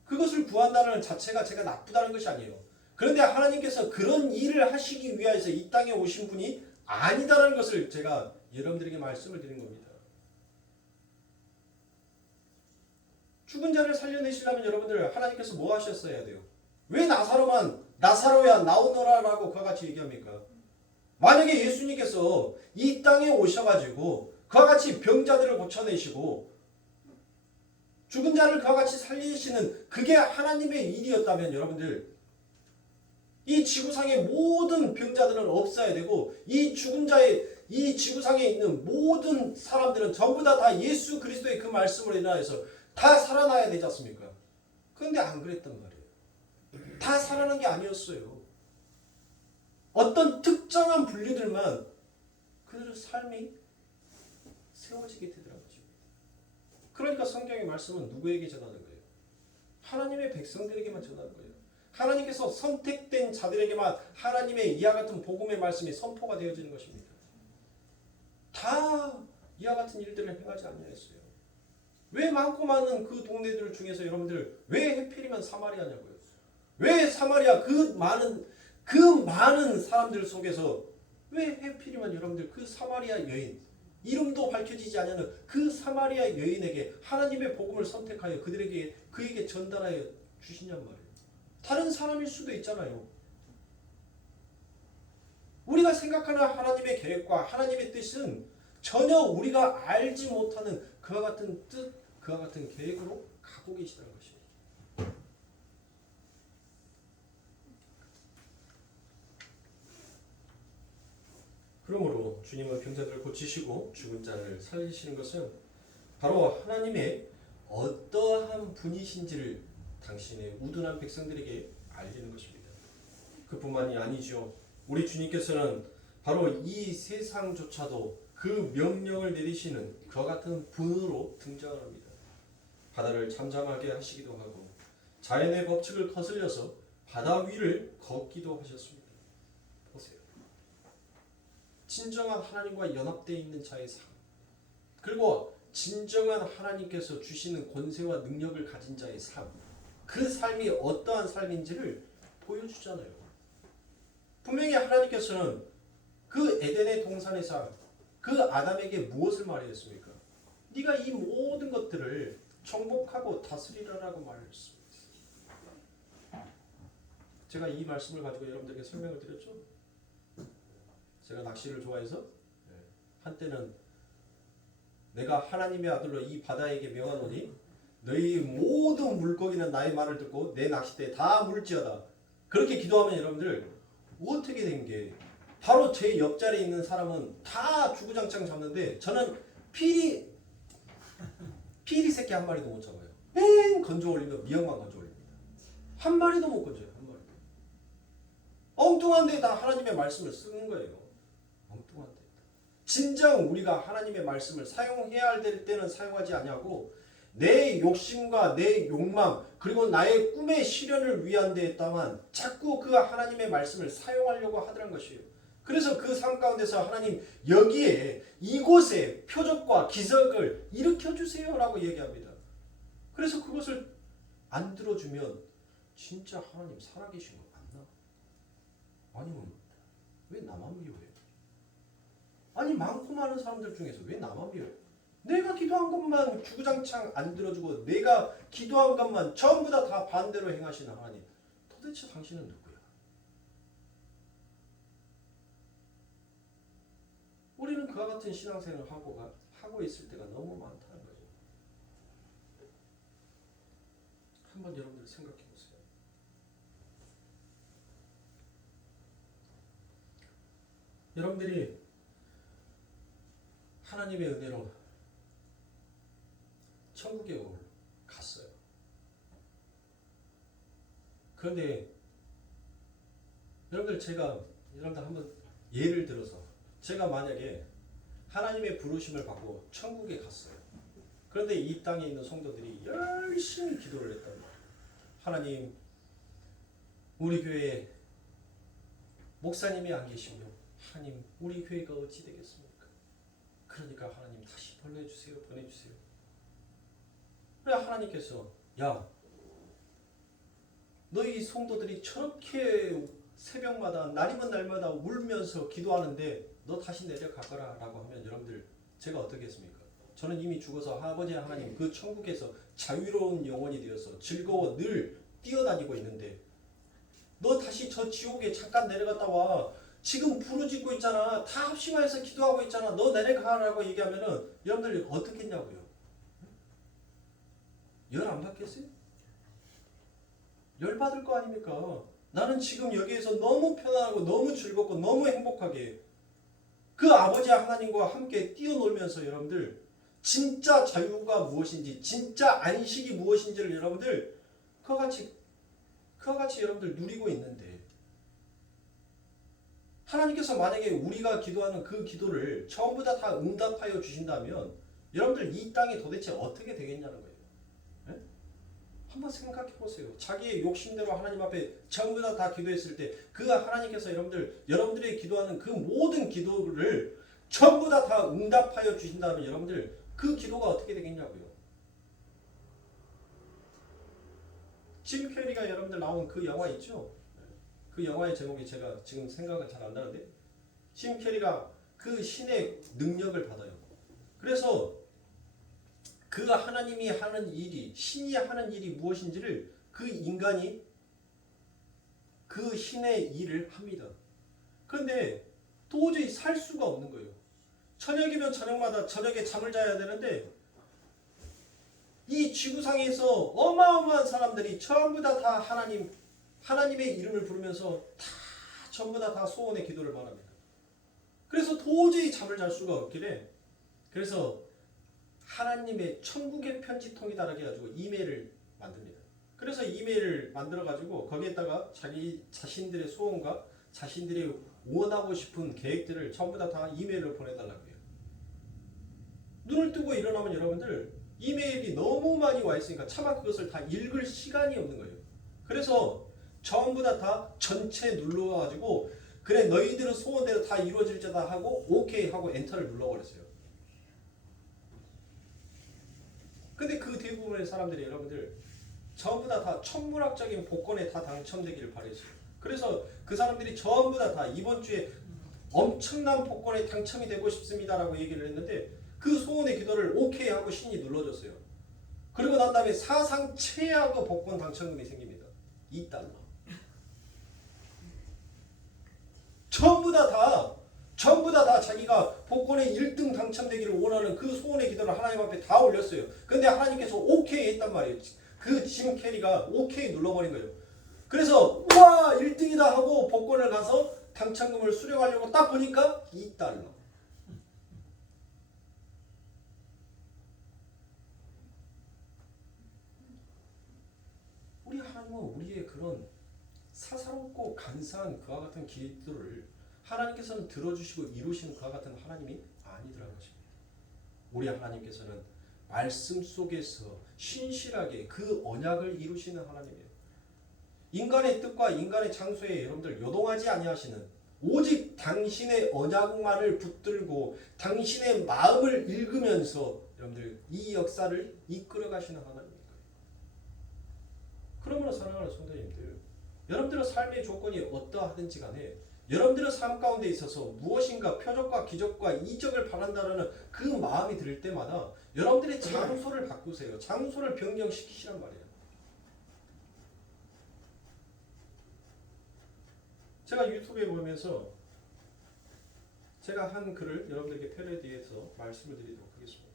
그것을 구한다는 자체가 제가 나쁘다는 것이 아니에요. 그런데 하나님께서 그런 일을 하시기 위해서 이 땅에 오신 분이 아니다라는 것을 제가 여러분들에게 말씀을 드린 겁니다. 죽은 자를 살려내시려면 여러분들 하나님께서 뭐 하셨어야 돼요? 왜 나사로야 나오너라라고 그와 같이 얘기합니까? 만약에 예수님께서 이 땅에 오셔가지고 그와 같이 병자들을 고쳐내시고 죽은 자를 그와 같이 살리시는 그게 하나님의 일이었다면 여러분들 이 지구상의 모든 병자들은 없어야 되고 이 지구상에 있는 모든 사람들은 전부 다 예수 그리스도의 그 말씀으로 인하여서 다 살아나야 되지 않습니까? 그런데 안 그랬단 말이에요. 다 살아난 게 아니었어요. 어떤 특정한 분류들만 그들의 삶이 세워지게 되더라고요. 그러니까 성경의 말씀은 누구에게 전하는 거예요? 하나님의 백성들에게만 전하는 거예요. 하나님께서 선택된 자들에게만 하나님의 이와 같은 복음의 말씀이 선포가 되어지는 것입니다. 다 이와 같은 일들을 행하지 않냐했어요. 왜 많고 많은 그 동네들 중에서 여러분들 왜 해필이면 사마리아냐고요? 왜 사마리아 그 많은 사람들 속에서 왜 해필이면 여러분들 그 사마리아 여인 이름도 밝혀지지 않는 그 사마리아 여인에게 하나님의 복음을 선택하여 그에게 전달하여 주시냔 말이에요. 다른 사람일 수도 있잖아요. 우리가 생각하는 하나님의 계획과 하나님의 뜻은 전혀 우리가 알지 못하는 그와 같은 뜻, 그와 같은 계획으로 가고 계시다는 것입니다. 그러므로 주님은 병자들을 고치시고 죽은 자를 살리시는 것은 바로 하나님의 어떠한 분이신지를 당신의 우둔한 백성들에게 알리는 것입니다. 그뿐만이 아니죠. 우리 주님께서는 바로 이 세상조차도 그 명령을 내리시는 그와 같은 분으로 등장을 합니다. 바다를 잠잠하게 하시기도 하고 자연의 법칙을 거슬려서 바다 위를 걷기도 하셨습니다. 보세요. 진정한 하나님과 연합되어 있는 자의 삶, 그리고 진정한 하나님께서 주시는 권세와 능력을 가진 자의 삶, 그 삶이 어떠한 삶인지를 보여주잖아요. 분명히 하나님께서는 그 에덴의 동산에서 그 아담에게 무엇을 말했습니까? 네가 이 모든 것들을 정복하고 다스리라라고 말했습니다. 제가 이 말씀을 가지고 여러분들에게 설명을 드렸죠. 제가 낚시를 좋아해서 한때는 내가 하나님의 아들로 이 바다에게 명하노니 너희 모든 물고기는 나의 말을 듣고 내 낚싯대에 다 물지어다. 그렇게 기도하면 여러분들 어떻게 된 게 바로 제 옆자리에 있는 사람은 다 주구장창 잡는데 저는 피리 새끼 한 마리도 못 잡아요. 맹 건져 올리면 미역만 건져 올립니다. 한 마리도 못 건져요. 한 마리도. 엉뚱한데 다 하나님의 말씀을 쓰는 거예요. 엉뚱한데. 진정 우리가 하나님의 말씀을 사용해야 할 때는 사용하지 아니하고 내 욕심과 내 욕망 그리고 나의 꿈의 실현을 위한 데에다만 자꾸 그 하나님의 말씀을 사용하려고 하더란 것이에요. 그래서 그 삶 가운데서 하나님 여기에 이곳에 표적과 기적을 일으켜주세요 라고 얘기합니다. 그래서 그것을 안 들어주면 진짜 하나님 살아계신 거 맞나? 아니면 왜 나만 미워해? 아니 많고 많은 사람들 중에서 왜 나만 미워해? 내가 기도한 것만 주구장창 안 들어주고 내가 기도한 것만 전부 다 반대로 행하시는 하나님, 도대체 당신은 누구야? 우리는 그와 같은 신앙생활을 하고 있을 때가 너무 많다는 거죠. 한번 여러분들 생각해 보세요. 여러분들이 하나님의 은혜로 천국에 갔어요. 그런데 여러분들 여러분들 한번 예를 들어서 제가 만약에 하나님의 부르심을 받고 천국에 갔어요. 그런데 이 땅에 있는 성도들이 열심히 기도를 했단 말이에요. 하나님, 우리 교회에 목사님이 안 계시며 하나님, 우리 교회가 어찌 되겠습니까? 그러니까 하나님 다시 보내주세요. 그래 하나님께서 야, 너희 성도들이 저렇게 새벽마다 날이면 날마다 울면서 기도하는데 너 다시 내려가거라 라고 하면 여러분들 제가 어떻게 했습니까? 저는 이미 죽어서 아버지 하나님 그 천국에서 자유로운 영혼이 되어서 즐거워 늘 뛰어다니고 있는데 너 다시 저 지옥에 잠깐 내려갔다 와. 지금 부르짖고 있잖아. 다 합심하여서 기도하고 있잖아. 너 내려가라고 얘기하면은 여러분들 어떻게 했냐고요? 열 안 받겠어요? 열 받을 거 아닙니까? 나는 지금 여기에서 너무 편안하고 너무 즐겁고 너무 행복하게 그 아버지 하나님과 함께 뛰어놀면서 여러분들 진짜 자유가 무엇인지 진짜 안식이 무엇인지를 여러분들 그와 같이 여러분들 누리고 있는데 하나님께서 만약에 우리가 기도하는 그 기도를 전부 다 응답하여 주신다면 여러분들 이 땅이 도대체 어떻게 되겠냐는 거예요. 네? 한번 생각해 보세요. 자기의 욕심대로 하나님 앞에 전부 다 기도했을 때 그 하나님께서 여러분들이 기도하는 그 모든 기도를 전부 다 응답하여 주신다면 여러분들 그 기도가 어떻게 되겠냐고요. 짐 캐리가 여러분들 나온 그 영화 있죠? 그 영화의 제목이 제가 지금 생각은 잘 안 나는데 짐 캐리가 그 신의 능력을 받아요. 그래서 그 하나님이 하는 일이 신이 하는 일이 무엇인지를 그 인간이 그 신의 일을 합니다. 그런데 도저히 살 수가 없는 거예요. 저녁이면 저녁마다 저녁에 잠을 자야 되는데 이 지구상에서 어마어마한 사람들이 전부 다 하나님의 이름을 부르면서 다 전부 다 소원의 기도를 말합니다. 그래서 도저히 잠을 잘 수가 없길래 그래서 하나님의 천국의 편지통이다라고 해가지고 이메일을 만듭니다. 그래서 이메일을 만들어가지고 거기에다가 자기 자신들의 소원과 자신들이 원하고 싶은 계획들을 전부 다 이메일로 보내달라고 해요. 눈을 뜨고 일어나면 여러분들 이메일이 너무 많이 와 있으니까 차마 그것을 다 읽을 시간이 없는 거예요. 그래서 전부 다 전체 눌러가지고 그래 너희들은 소원대로 다 이루어질 자다 하고 오케이 하고 엔터를 눌러버렸어요. 근데 그 대부분의 사람들이 여러분들 전부 다 천문학적인 복권에 다 당첨되기를 바랬어요. 그래서 그 사람들이 전부 다 이번 주에 엄청난 복권에 당첨이 되고 싶습니다라고 얘기를 했는데 그 소원의 기도를 오케이 하고 신이 눌러줬어요. 그리고 난 다음에 사상 최악의 복권 당첨금이 생깁니다. $2. 전부 다 자기가 복권에 1등 당첨되기를 원하는 그 소원의 기도를 하나님 앞에 다 올렸어요. 근데 하나님께서 오케이 했단 말이에요. 그 짐 캐리가 오케이 눌러버린 거예요. 그래서 우와 1등이다 하고 복권을 가서 당첨금을 수령하려고 딱 보니까 $2. 우리 하나님은 우리의 그런 사사롭고 간사한 그와 같은 기도를 하나님께서는 들어주시고 이루시는 그와 같은 하나님이 아니더라는 것입니다. 우리 하나님께서는 말씀 속에서 신실하게 그 언약을 이루시는 하나님이에요. 인간의 뜻과 인간의 장소에 여러분들 요동하지 아니하시는 오직 당신의 언약만을 붙들고 당신의 마음을 읽으면서 여러분들 이 역사를 이끌어 가시는 하나님입니다. 그러므로 사랑하는 성도님들, 여러분들의 삶의 조건이 어떠하든지 간에 여러분들의 삶 가운데 있어서 무엇인가 표적과 기적과 이적을 바란다는 그 마음이 들 때마다 여러분들의 장소를 바꾸세요. 장소를 변경시키시란 말이에요. 제가 유튜브에 보면서 제가 한 글을 여러분들에게 패러디해서 말씀을 드리도록 하겠습니다.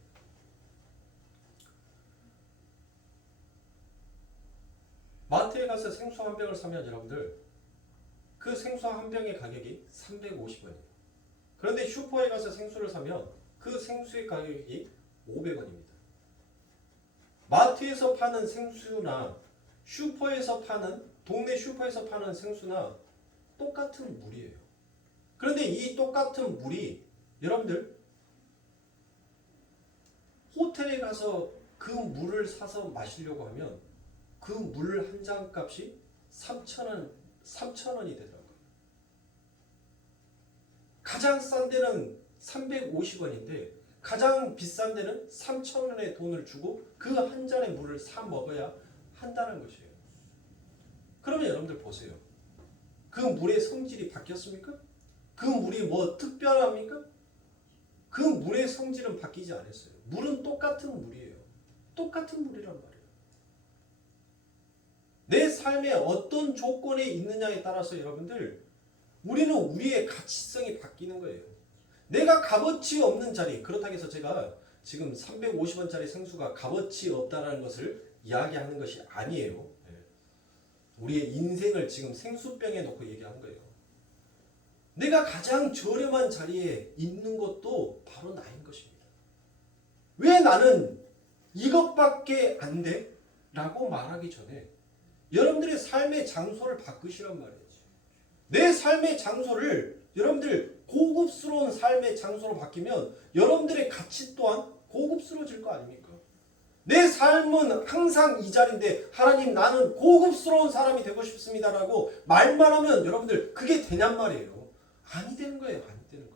마트에 가서 생수 한 병을 사면 여러분들 그 생수 한 병의 가격이 350원이에요. 그런데 슈퍼에 가서 생수를 사면 그 생수의 가격이 500원입니다. 마트에서 파는 생수나 슈퍼에서 파는 동네 슈퍼에서 파는 생수나 똑같은 물이에요. 그런데 이 똑같은 물이 여러분들 호텔에 가서 그 물을 사서 마시려고 하면 그 물 한 잔 값이 3,000원이 되더라고요. 가장 싼 데는 350원인데 가장 비싼 데는 3,000원의 돈을 주고 그 한 잔의 물을 사 먹어야 한다는 것이에요. 그러면 여러분들 보세요. 그 물의 성질이 바뀌었습니까? 그 물이 뭐 특별합니까? 그 물의 성질은 바뀌지 않았어요. 물은 똑같은 물이에요. 똑같은 물이란 말이에요. 내 삶에 어떤 조건에 있느냐에 따라서 여러분들 우리는 우리의 가치성이 바뀌는 거예요. 내가 값어치 없는 자리, 그렇다고 해서 제가 지금 350원짜리 생수가 값어치 없다는 것을 이야기하는 것이 아니에요. 우리의 인생을 지금 생수병에 놓고 얘기하는 거예요. 내가 가장 저렴한 자리에 있는 것도 바로 나인 것입니다. 왜 나는 이것밖에 안 돼? 라고 말하기 전에 여러분들의 삶의 장소를 바꾸시란 말이에요. 내 삶의 장소를 여러분들 고급스러운 삶의 장소로 바뀌면 여러분들의 가치 또한 고급스러워질 거 아닙니까? 내 삶은 항상 이 자리인데 하나님 나는 고급스러운 사람이 되고 싶습니다라고 말만 하면 여러분들 그게 되냔 말이에요. 아니 되는 거예요. 아니 되는 거예요.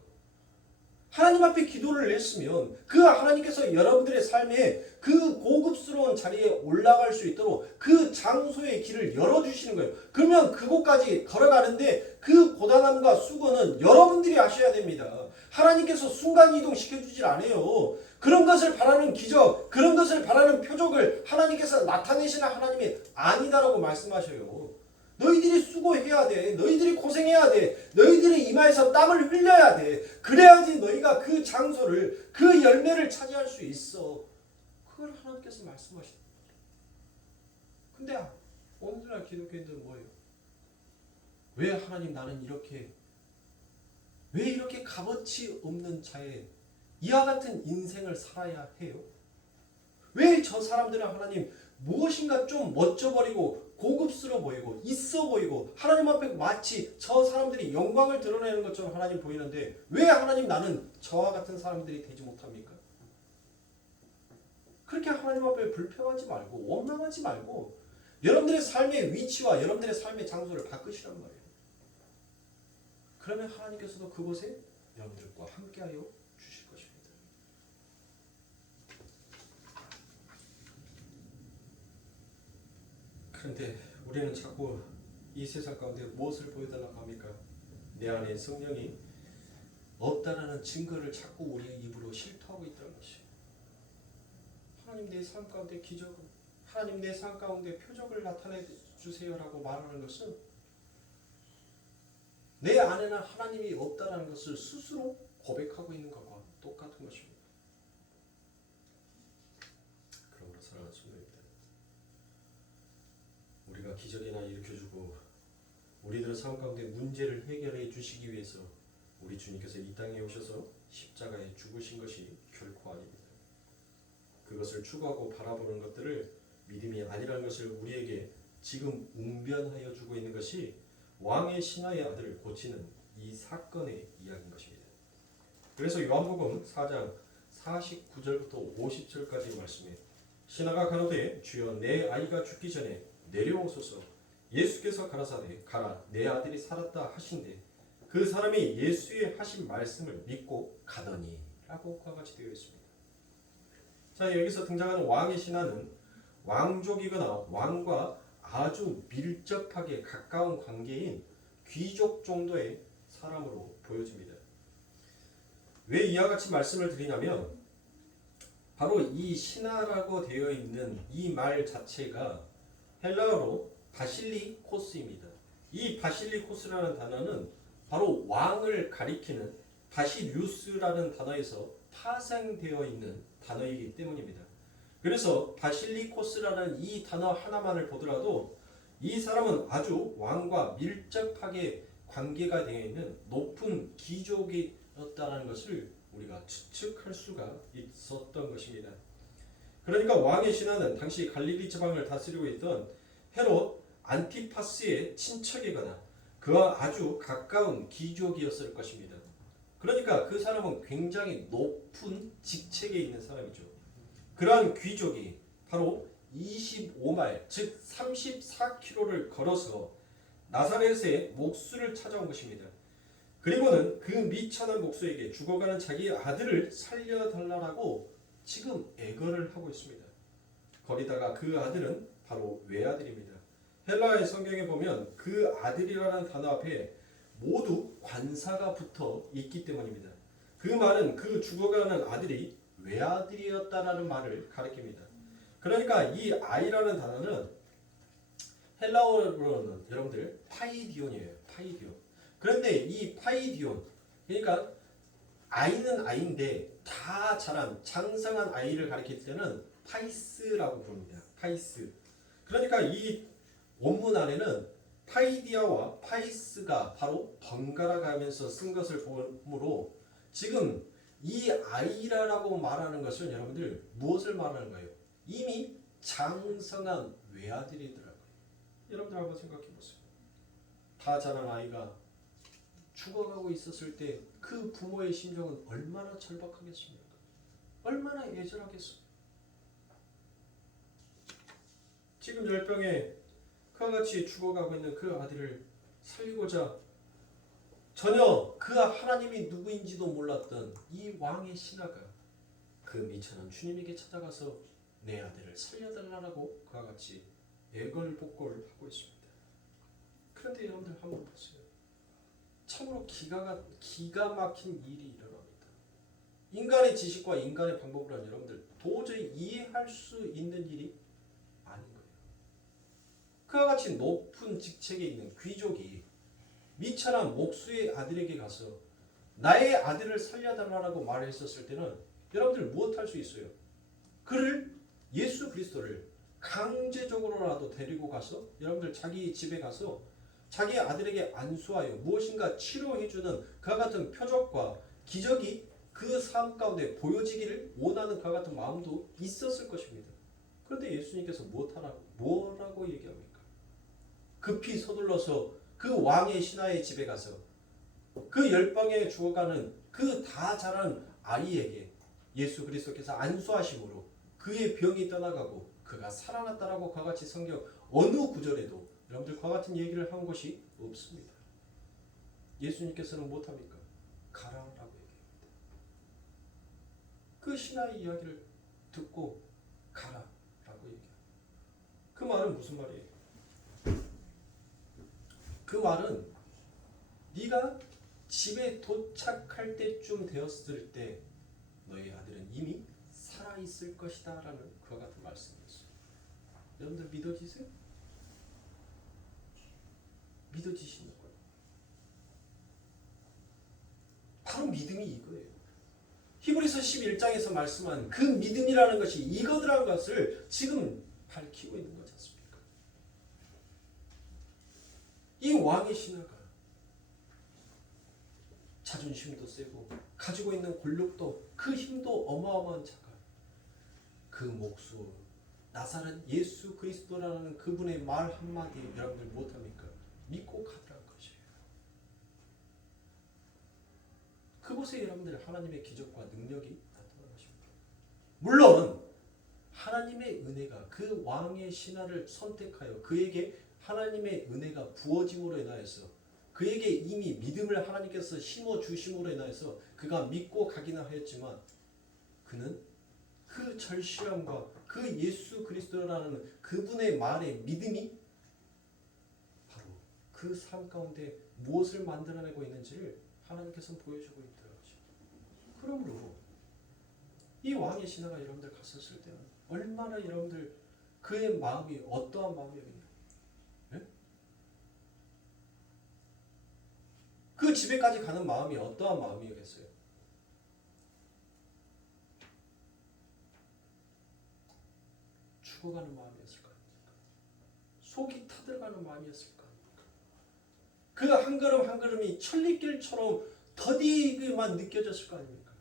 하나님 앞에 기도를 했으면 그 하나님께서 여러분들의 삶에 그 고급스러운 자리에 올라갈 수 있도록 그 장소의 길을 열어주시는 거예요. 그러면 그곳까지 걸어가는데 그 고단함과 수고는 여러분들이 하셔야 됩니다. 하나님께서 순간이동 시켜주질 않아요. 그런 것을 바라는 기적, 그런 것을 바라는 표적을 하나님께서 나타내시는 하나님이 아니다라고 말씀하셔요. 너희들이 수고해야 돼. 너희들이 고생해야 돼. 너희들이 이마에서 땀을 흘려야 돼. 그래야지 너희가 그 장소를, 그 열매를 차지할 수 있어. 그걸 하나님께서 말씀하십니다. 근데 오늘날 기독교인들은 뭐예요? 왜 하나님 나는 왜 이렇게 값어치 없는 자에 이와 같은 인생을 살아야 해요? 왜 저 사람들은 하나님 무엇인가 좀 멋져버리고 고급스러워 보이고 있어 보이고 하나님 앞에 마치 저 사람들이 영광을 드러내는 것처럼 하나님 보이는데 왜 하나님 나는 저와 같은 사람들이 되지 못합니까? 그렇게 하나님 앞에 불평하지 말고 원망하지 말고 여러분들의 삶의 위치와 여러분들의 삶의 장소를 바꾸시란 말이에요. 그러면 하나님께서도 그곳에 여러분들과 함께하여 주실 것입니다. 그런데 우리는 자꾸 이 세상 가운데 무엇을 보여달라고 합니까? 내 안에 성령이 없다라는 증거를 자꾸 우리의 입으로 실토하고 있다는 것이에요. 하나님 내 삶 가운데 기적을, 하나님 내 삶 가운데 표적을 나타내 주세요라고 말하는 것은 내 안에는 하나님이 없다라는 것을 스스로 고백하고 있는 것과 똑같은 것입니다. 그러므로 사랑하는 성도님들, 우리가 기적이나 일으켜주고 우리들의 삶 가운데 문제를 해결해 주시기 위해서 우리 주님께서 이 땅에 오셔서 십자가에 죽으신 것이 결코 아닙니다. 그것을 추구하고 바라보는 것들을 믿음이 아니라는 것을 우리에게 지금 웅변하여 주고 있는 것이 왕의 신하의 아들을 고치는 이 사건의 이야기인 것입니다. 그래서 요한복음 4장 49절부터 50절까지 말씀에 신하가 가로되 주여 내 아이가 죽기 전에 내려오소서. 예수께서 가라사대 가라 내 아들이 살았다 하신대 그 사람이 예수의 하신 말씀을 믿고 가더니 라고 그와 같이 되어 있습니다. 자, 여기서 등장하는 왕의 신하는 왕족이거나 왕과 아주 밀접하게 가까운 관계인 귀족 정도의 사람으로 보여집니다. 왜 이와 같이 말씀을 드리냐면 바로 이 신하라고 되어 있는 이 말 자체가 헬라어로 바실리코스입니다. 이 바실리코스라는 단어는 바로 왕을 가리키는 바시리우스라는 단어에서 파생되어 있는 단어이기 때문입니다. 그래서 바실리코스라는 이 단어 하나만을 보더라도 이 사람은 아주 왕과 밀접하게 관계가 되어 있는 높은 귀족이었다는 것을 우리가 추측할 수가 있었던 것입니다. 그러니까 왕의 신하는 당시 갈릴리 지방을 다스리고 있던 헤롯 안티파스의 친척이거나 그와 아주 가까운 귀족이었을 것입니다. 그러니까 그 사람은 굉장히 높은 직책에 있는 사람이죠. 그러한 귀족이 바로 25마일, 즉 34km를 걸어서 나사렛의 목수를 찾아온 것입니다. 그리고는 그 미천한 목수에게 죽어가는 자기 아들을 살려달라고 지금 애걸을 하고 있습니다. 거기다가 그 아들은 바로 외아들입니다. 헬라의 성경에 보면 그 아들이라는 단어 앞에 모두 관사가 붙어 있기 때문입니다. 그 말은 그 죽어가는 아들이 외아들이었다라는 말을 가리킵니다. 그러니까 이 아이라는 단어는 헬라어로는 여러분들 파이디온이에요. 파이디온. 그런데 이 파이디온, 그러니까 아이는 아이인데 다 자란 장성한 아이를 가리킬 때는 파이스라고 부릅니다. 파이스. 그러니까 이 원문 안에는 파이디아와 파이스가 바로 번갈아 가면서 쓴 것을 보므로 지금 이 아이라라고 말하는 것은 여러분들 무엇을 말하는 거예요? 이미 장성한 외아들이더라고요. 여러분들 한번 생각해 보세요. 다 자란 아이가 죽어가고 있었을 때 그 부모의 심정은 얼마나 절박하겠습니까? 얼마나 애절하겠어요? 지금 열병에 그와 같이 죽어가고 있는 그 아들을 살리고자 전혀 그 하나님이 누구인지도 몰랐던 이 왕의 신하가 그 미천한 주님에게 찾아가서 내 아들을 살려달라고 그와 같이 애걸복걸하고 있습니다. 그런데 여러분들 한번 보세요. 참으로 기가 막힌 일이 일어납니다. 인간의 지식과 인간의 방법으로는 여러분들 도저히 이해할 수 있는 일이 아닌 거예요. 그와 같이 높은 직책에 있는 귀족이 미천한 목수의 아들에게 가서 나의 아들을 살려달라고 말했었을 때는 여러분들 무엇 할 수 있어요? 그를 예수 그리스도를 강제적으로라도 데리고 가서 여러분들 자기 집에 가서 자기 아들에게 안수하여 무엇인가 치료해주는 그와 같은 표적과 기적이 그 삶 가운데 보여지기를 원하는 그와 같은 마음도 있었을 것입니다. 그런데 예수님께서 뭐라고 얘기합니까? 급히 서둘러서 그 왕의 신하의 집에 가서 그 열방에 죽어가는 그 다 자란 아이에게 예수 그리스도께서 안수하심으로 그의 병이 떠나가고 그가 살아났다라고 그와 같이 성경 어느 구절에도 여러분들 그와 같은 얘기를 한 것이 없습니다. 예수님께서는 못합니까? 가라라고 얘기합니다. 그 신하의 이야기를 듣고 가라라고 얘기합니다. 그 말은 무슨 말이에요? 그 말은 네가 집에 도착할 때쯤 되었을 때 너희 아들은 이미 살아있을 것이다 라는 그와 같은 말씀이었어요. 여러분들 믿어지세요? 믿어지시는 거예요. 바로 믿음이 이거예요. 히브리서 11장에서 말씀한 그 믿음이라는 것이 이거라는 것을 지금 밝히고 있는 거지 않습니까? 이 왕의 신하가 자존심도 세고 가지고 있는 권력도 그 힘도 어마어마한 자가 그 목수 나사렛 예수 그리스도라는 그분의 말 한마디 여러분들 못합니까? 믿고 가더라는 것이에요. 그곳에 여러분들 하나님의 기적과 능력이 나타난 것입니다. 물론 하나님의 은혜가 그 왕의 신하를 선택하여 그에게 하나님의 은혜가 부어짐으로 인하여서 그에게 이미 믿음을 하나님께서 심어주심으로 인하여서 그가 믿고 가기는 하였지만 그는 그 절실함과 그 예수 그리스도라는 그분의 말에 믿음이 바로 그 삶 가운데 무엇을 만들어내고 있는지를 하나님께서는 보여주고 있더라고요. 그러므로 이 왕의 신하가 여러분들 갔었을 때는 얼마나 여러분들 그의 마음이 어떠한 마음이었냐? 예? 그 집에까지 가는 마음이 어떠한 마음이겠어요? 죽어가는 마음이었을까? 속이 타들어가는 마음이었을까? 그 한 걸음 한 걸음이 천리길처럼 더디게만 느껴졌을 거 아닙니까?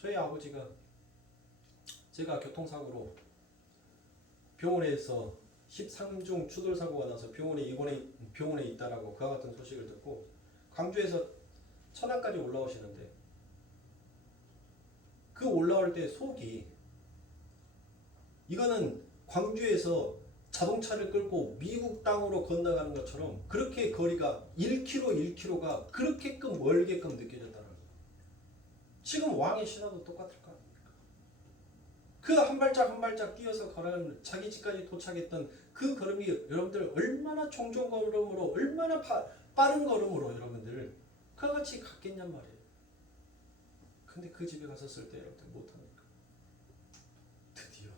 저희 아버지가 제가 교통사고로 병원에서 13중 추돌사고가 나서 병원에 있다라고 그와 같은 소식을 듣고 광주에서 천안까지 올라오시는데 그 올라올 때 속이 이거는 광주에서 자동차를 끌고 미국 땅으로 건너가는 것처럼 그렇게 거리가 1km가 그렇게끔 멀게끔 느껴졌다는 거예요. 지금 왕의 신하도 똑같을 거 아닙니까? 그 한 발짝 한 발짝 뛰어서 걸어가는 자기 집까지 도착했던 그 걸음이 여러분들 얼마나 종종 걸음으로 얼마나 빠른 걸음으로 여러분들 그와 같이 갔겠냔 말이에요. 근데 그 집에 갔었을 때 여러분들 못합니까? 드디어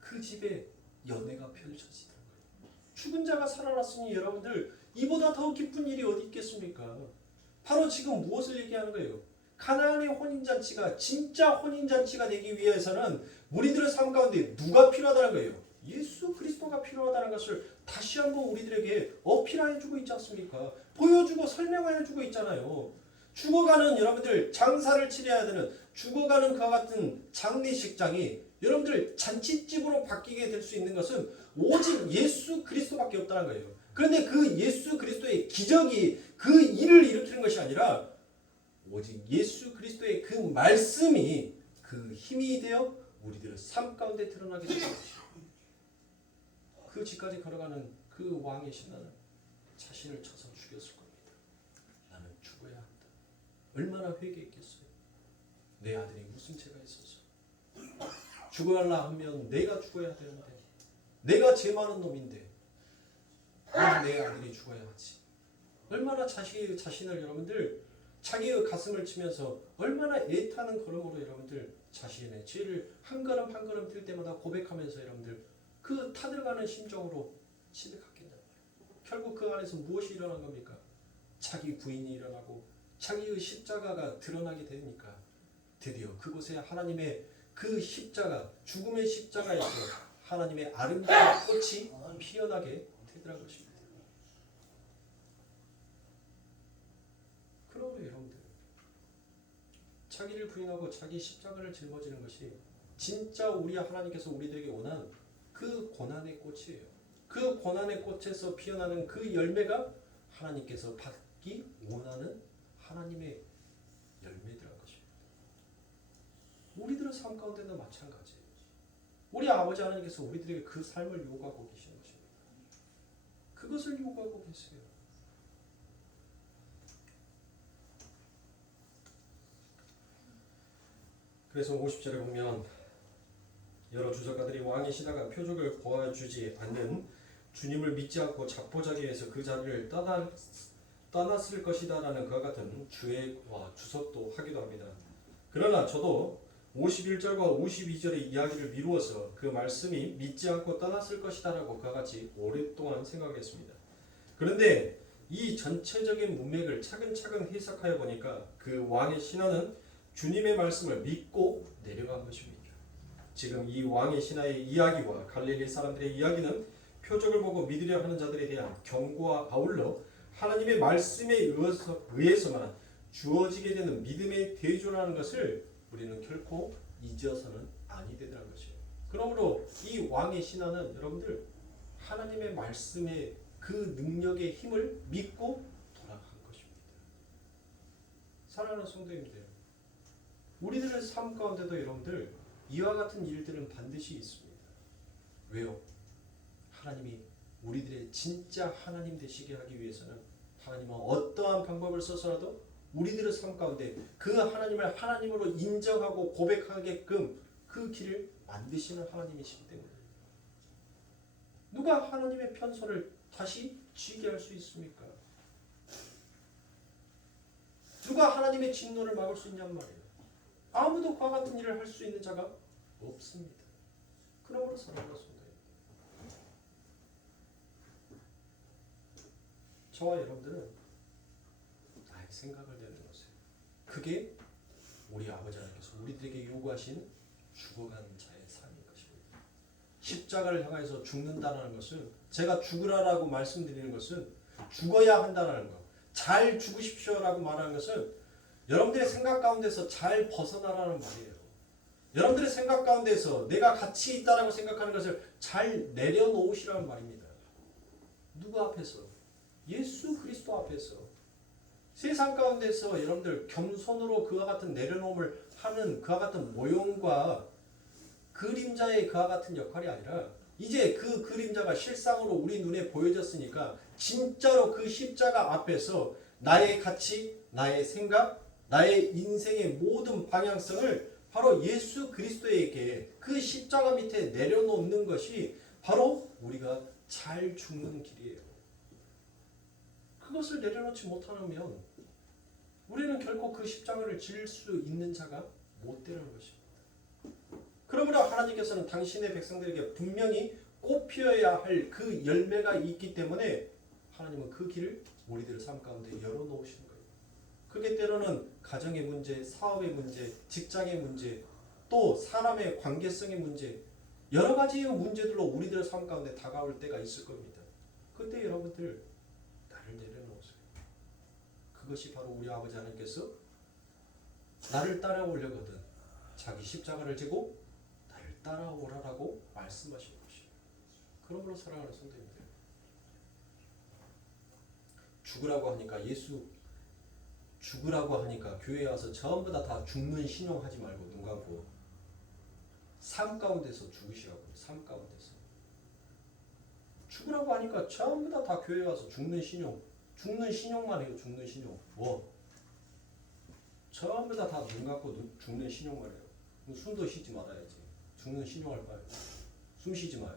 그 집에 연애가 펼쳐지더라고요. 죽은 자가 살아났으니 여러분들 이보다 더 기쁜 일이 어디 있겠습니까? 바로 지금 무엇을 얘기하는 거예요? 가나안의 혼인잔치가 진짜 혼인잔치가 되기 위해서는 우리들의 삶 가운데 누가 필요하다는 거예요? 예수 그리스도가 필요하다는 것을 다시 한번 우리들에게 어필해주고 있지 않습니까? 보여주고 설명해주고 있잖아요. 죽어가는 여러분들 장사를 치러야 되는 죽어가는 그와 같은 장례식장이 여러분들 잔치집으로 바뀌게 될 수 있는 것은 오직 예수 그리스도밖에 없다는 거예요. 그런데 그 예수 그리스도의 기적이 그 일을 일으키는 것이 아니라 오직 예수 그리스도의 그 말씀이 그 힘이 되어 우리들의 삶 가운데 드러나게 되는 것이죠. 그 집까지 걸어가는 그 왕의 신하는 자신을 쳐서 죽였을 겁니다. 나는 죽어야 한다. 얼마나 회개했겠어요. 내 아들이 무슨 죄가 있어서 죽어야 하면 내가 죽어야 되는데 내가 죄 많은 놈인데 왜 내 아들이 죽어야 하지? 얼마나 자신을 여러분들 자기의 가슴을 치면서 얼마나 애타는 걸음으로 여러분들 자신의 죄를 한 걸음 한 걸음 뛸 때마다 고백하면서 여러분들 그 타들어가는 심정으로 집에 갔겠냐 말이에요. 결국 그 안에서 무엇이 일어난 겁니까? 자기 부인이 일어나고 자기의 십자가가 드러나게 되니까 드디어 그곳에 하나님의 그 십자가, 죽음의 십자가에서 하나님의 아름다운 꽃이 피어나게 되더라는 것입니다. 그러므로 여러분들 자기를 부인하고 자기 십자가를 짊어지는 것이 진짜 우리 하나님께서 우리들에게 원하는 그 고난의 꽃이에요. 그 고난의 꽃에서 피어나는 그 열매가 하나님께서 받기 원하는 하나님의 열매들한 것입니다. 우리들의 삶 가운데도 마찬가지예요. 우리 아버지 하나님께서 우리들에게 그 삶을 요구하고 계시는 것입니다. 그것을 요구하고 계세요. 그래서 50절에 보면 여러 주석가들이 왕의 신하가 표적을 보아주지 않는 주님을 믿지 않고 잡보자기에서 그 자리를 떠났을 것이다 라는 그와 같은 주의와 주석도 하기도 합니다. 그러나 저도 51절과 52절의 이야기를 미루어서 그 말씀이 믿지 않고 떠났을 것이다 라고 그와 같이 오랫동안 생각했습니다. 그런데 이 전체적인 문맥을 차근차근 해석하여 보니까 그 왕의 신하는 주님의 말씀을 믿고 내려간 것입니다. 지금 이 왕의 신하의 이야기와 갈릴리 사람들의 이야기는 표적을 보고 믿으려 하는 자들에 대한 경고와 아울러 하나님의 말씀에 의해서만 주어지게 되는 믿음의 대조라는 것을 우리는 결코 잊어서는 아니 되더라는 것이에요. 그러므로 이 왕의 신하는 여러분들 하나님의 말씀의 그 능력의 힘을 믿고 돌아간 것입니다. 사랑하는 성도님들, 우리들의 삶 가운데도 여러분들 이와 같은 일들은 반드시 있습니다. 왜요? 하나님이 우리들의 진짜 하나님 되시게 하기 위해서는 하나님은 어떠한 방법을 써서라도 우리들의 삶 가운데 그 하나님을 하나님으로 인정하고 고백하게끔 그 길을 만드시는 하나님이시기 때문에 누가 하나님의 편소를 다시 쥐게 할 수 있습니까? 누가 하나님의 진노를 막을 수 있냔 말이에요. 아무도 그와 같은 일을 할 수 있는 자가 없습니다. 그러므로 사랑하는 성도, 저와 여러분들은 나의 생각을 내는 것이에요. 그게 우리 아버지 하나님께서 우리들에게 요구하신 죽어가는 자의 삶인 것입니다. 십자가를 향해서 죽는다는 것은, 제가 죽으라라고 말씀드리는 것은 죽어야 한다는 것, 잘 죽으십시오라고 말하는 것은 여러분들의 생각 가운데서 잘 벗어나라는 말이에요. 여러분들의 생각 가운데서 내가 가치 있다라고 생각하는 것을 잘 내려놓으시라는 말입니다. 누구 앞에서? 예수 그리스도 앞에서. 세상 가운데서 여러분들 겸손으로 그와 같은 내려놓음을 하는 그와 같은 모형과 그림자의 그와 같은 역할이 아니라, 이제 그 그림자가 실상으로 우리 눈에 보여졌으니까 진짜로 그 십자가 앞에서 나의 가치, 나의 생각, 나의 인생의 모든 방향성을 바로 예수 그리스도에게 그 십자가 밑에 내려놓는 것이 바로 우리가 잘 죽는 길이에요. 그것을 내려놓지 못하면 우리는 결코 그 십자가를 질 수 있는 자가 못 되는 것입니다. 그러므로 하나님께서는 당신의 백성들에게 분명히 꽃피어야 할 그 열매가 있기 때문에 하나님은 그 길을 우리들의 삶 가운데 열어놓으시는 거예요. 그게 때로는 가정의 문제, 사업의 문제, 직장의 문제, 또 사람의 관계성의 문제, 여러 가지의 문제들로 우리들의 삶 가운데 다가올 때가 있을 겁니다. 그때 여러분들 나를 내려놓으세요. 그것이 바로 우리 아버지 하나님께서 나를 따라오려거든 자기 십자가를 지고 나를 따라오라라고 말씀하신 것이에요. 그러므로 사랑하는 성도님들, 죽으라고 하니까 죽으라고 하니까 교회에 와서 전부 다 죽는 신용하지 말고 눈 감고 삶 가운데서 죽으시라고. 삶 가운데서 죽으라고 하니까 전부 다 교회에 와서 죽는 신용만 해요. 죽는 신용. 전부 다 눈 감고 죽는 신용만 해요. 숨도 쉬지 말아야지. 죽는 신용할 바에 숨 쉬지 마요.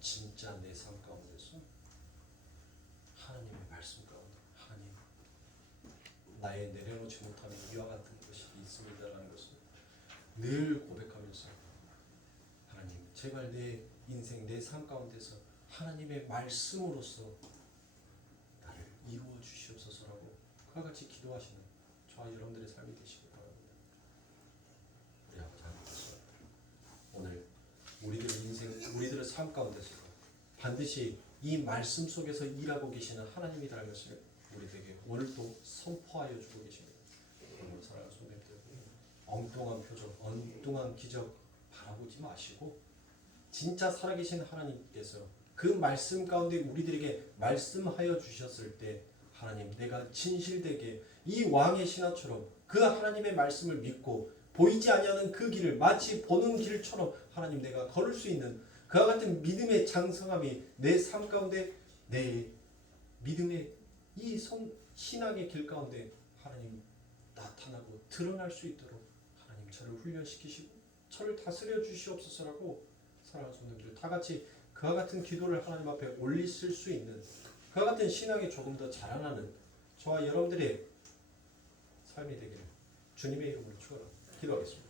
진짜 내 삶 가운데서 하나님의 말씀 가운데, 하나님, 나의 내려놓지 못하는 이와 같은 것이 있습니다라는 것을 늘 고백하면서, 하나님, 제발 내 인생, 내 삶 가운데서 하나님의 말씀으로서 나를 이루어 주시옵소서라고 그와 같이 기도하시는 저와 여러분들의 삶이 되시길 바랍니다. 우리 아버지 하나님께서 오늘 우리들의 인생, 우리들의 삶 가운데서 반드시 이 말씀 속에서 일하고 계시는 하나님이라는 것을 우리에게 오늘도 선포하여 주고 계십니다. 오늘 사랑하는 성도님들, 엉뚱한 표적, 엉뚱한 기적 바라보지 마시고 진짜 살아계신 하나님께서 그 말씀 가운데 우리들에게 말씀하여 주셨을 때, 하나님, 내가 진실되게 이 왕의 신하처럼 그 하나님의 말씀을 믿고 보이지 아니하는 그 길을 마치 보는 길처럼 하나님, 내가 걸을 수 있는 그와 같은 믿음의 장성함이 내 삶 가운데, 내 믿음의 이 신앙의 길 가운데 하나님 나타나고 드러날 수 있도록 하나님 저를 훈련시키시고 저를 다스려 주시옵소서라고 사랑하는 성도님들 다 같이 그와 같은 기도를 하나님 앞에 올리실 수 있는, 그와 같은 신앙이 조금 더 자라나는 저와 여러분들의 삶이 되기를 주님의 이름으로 축원합니다. 기도하겠습니다.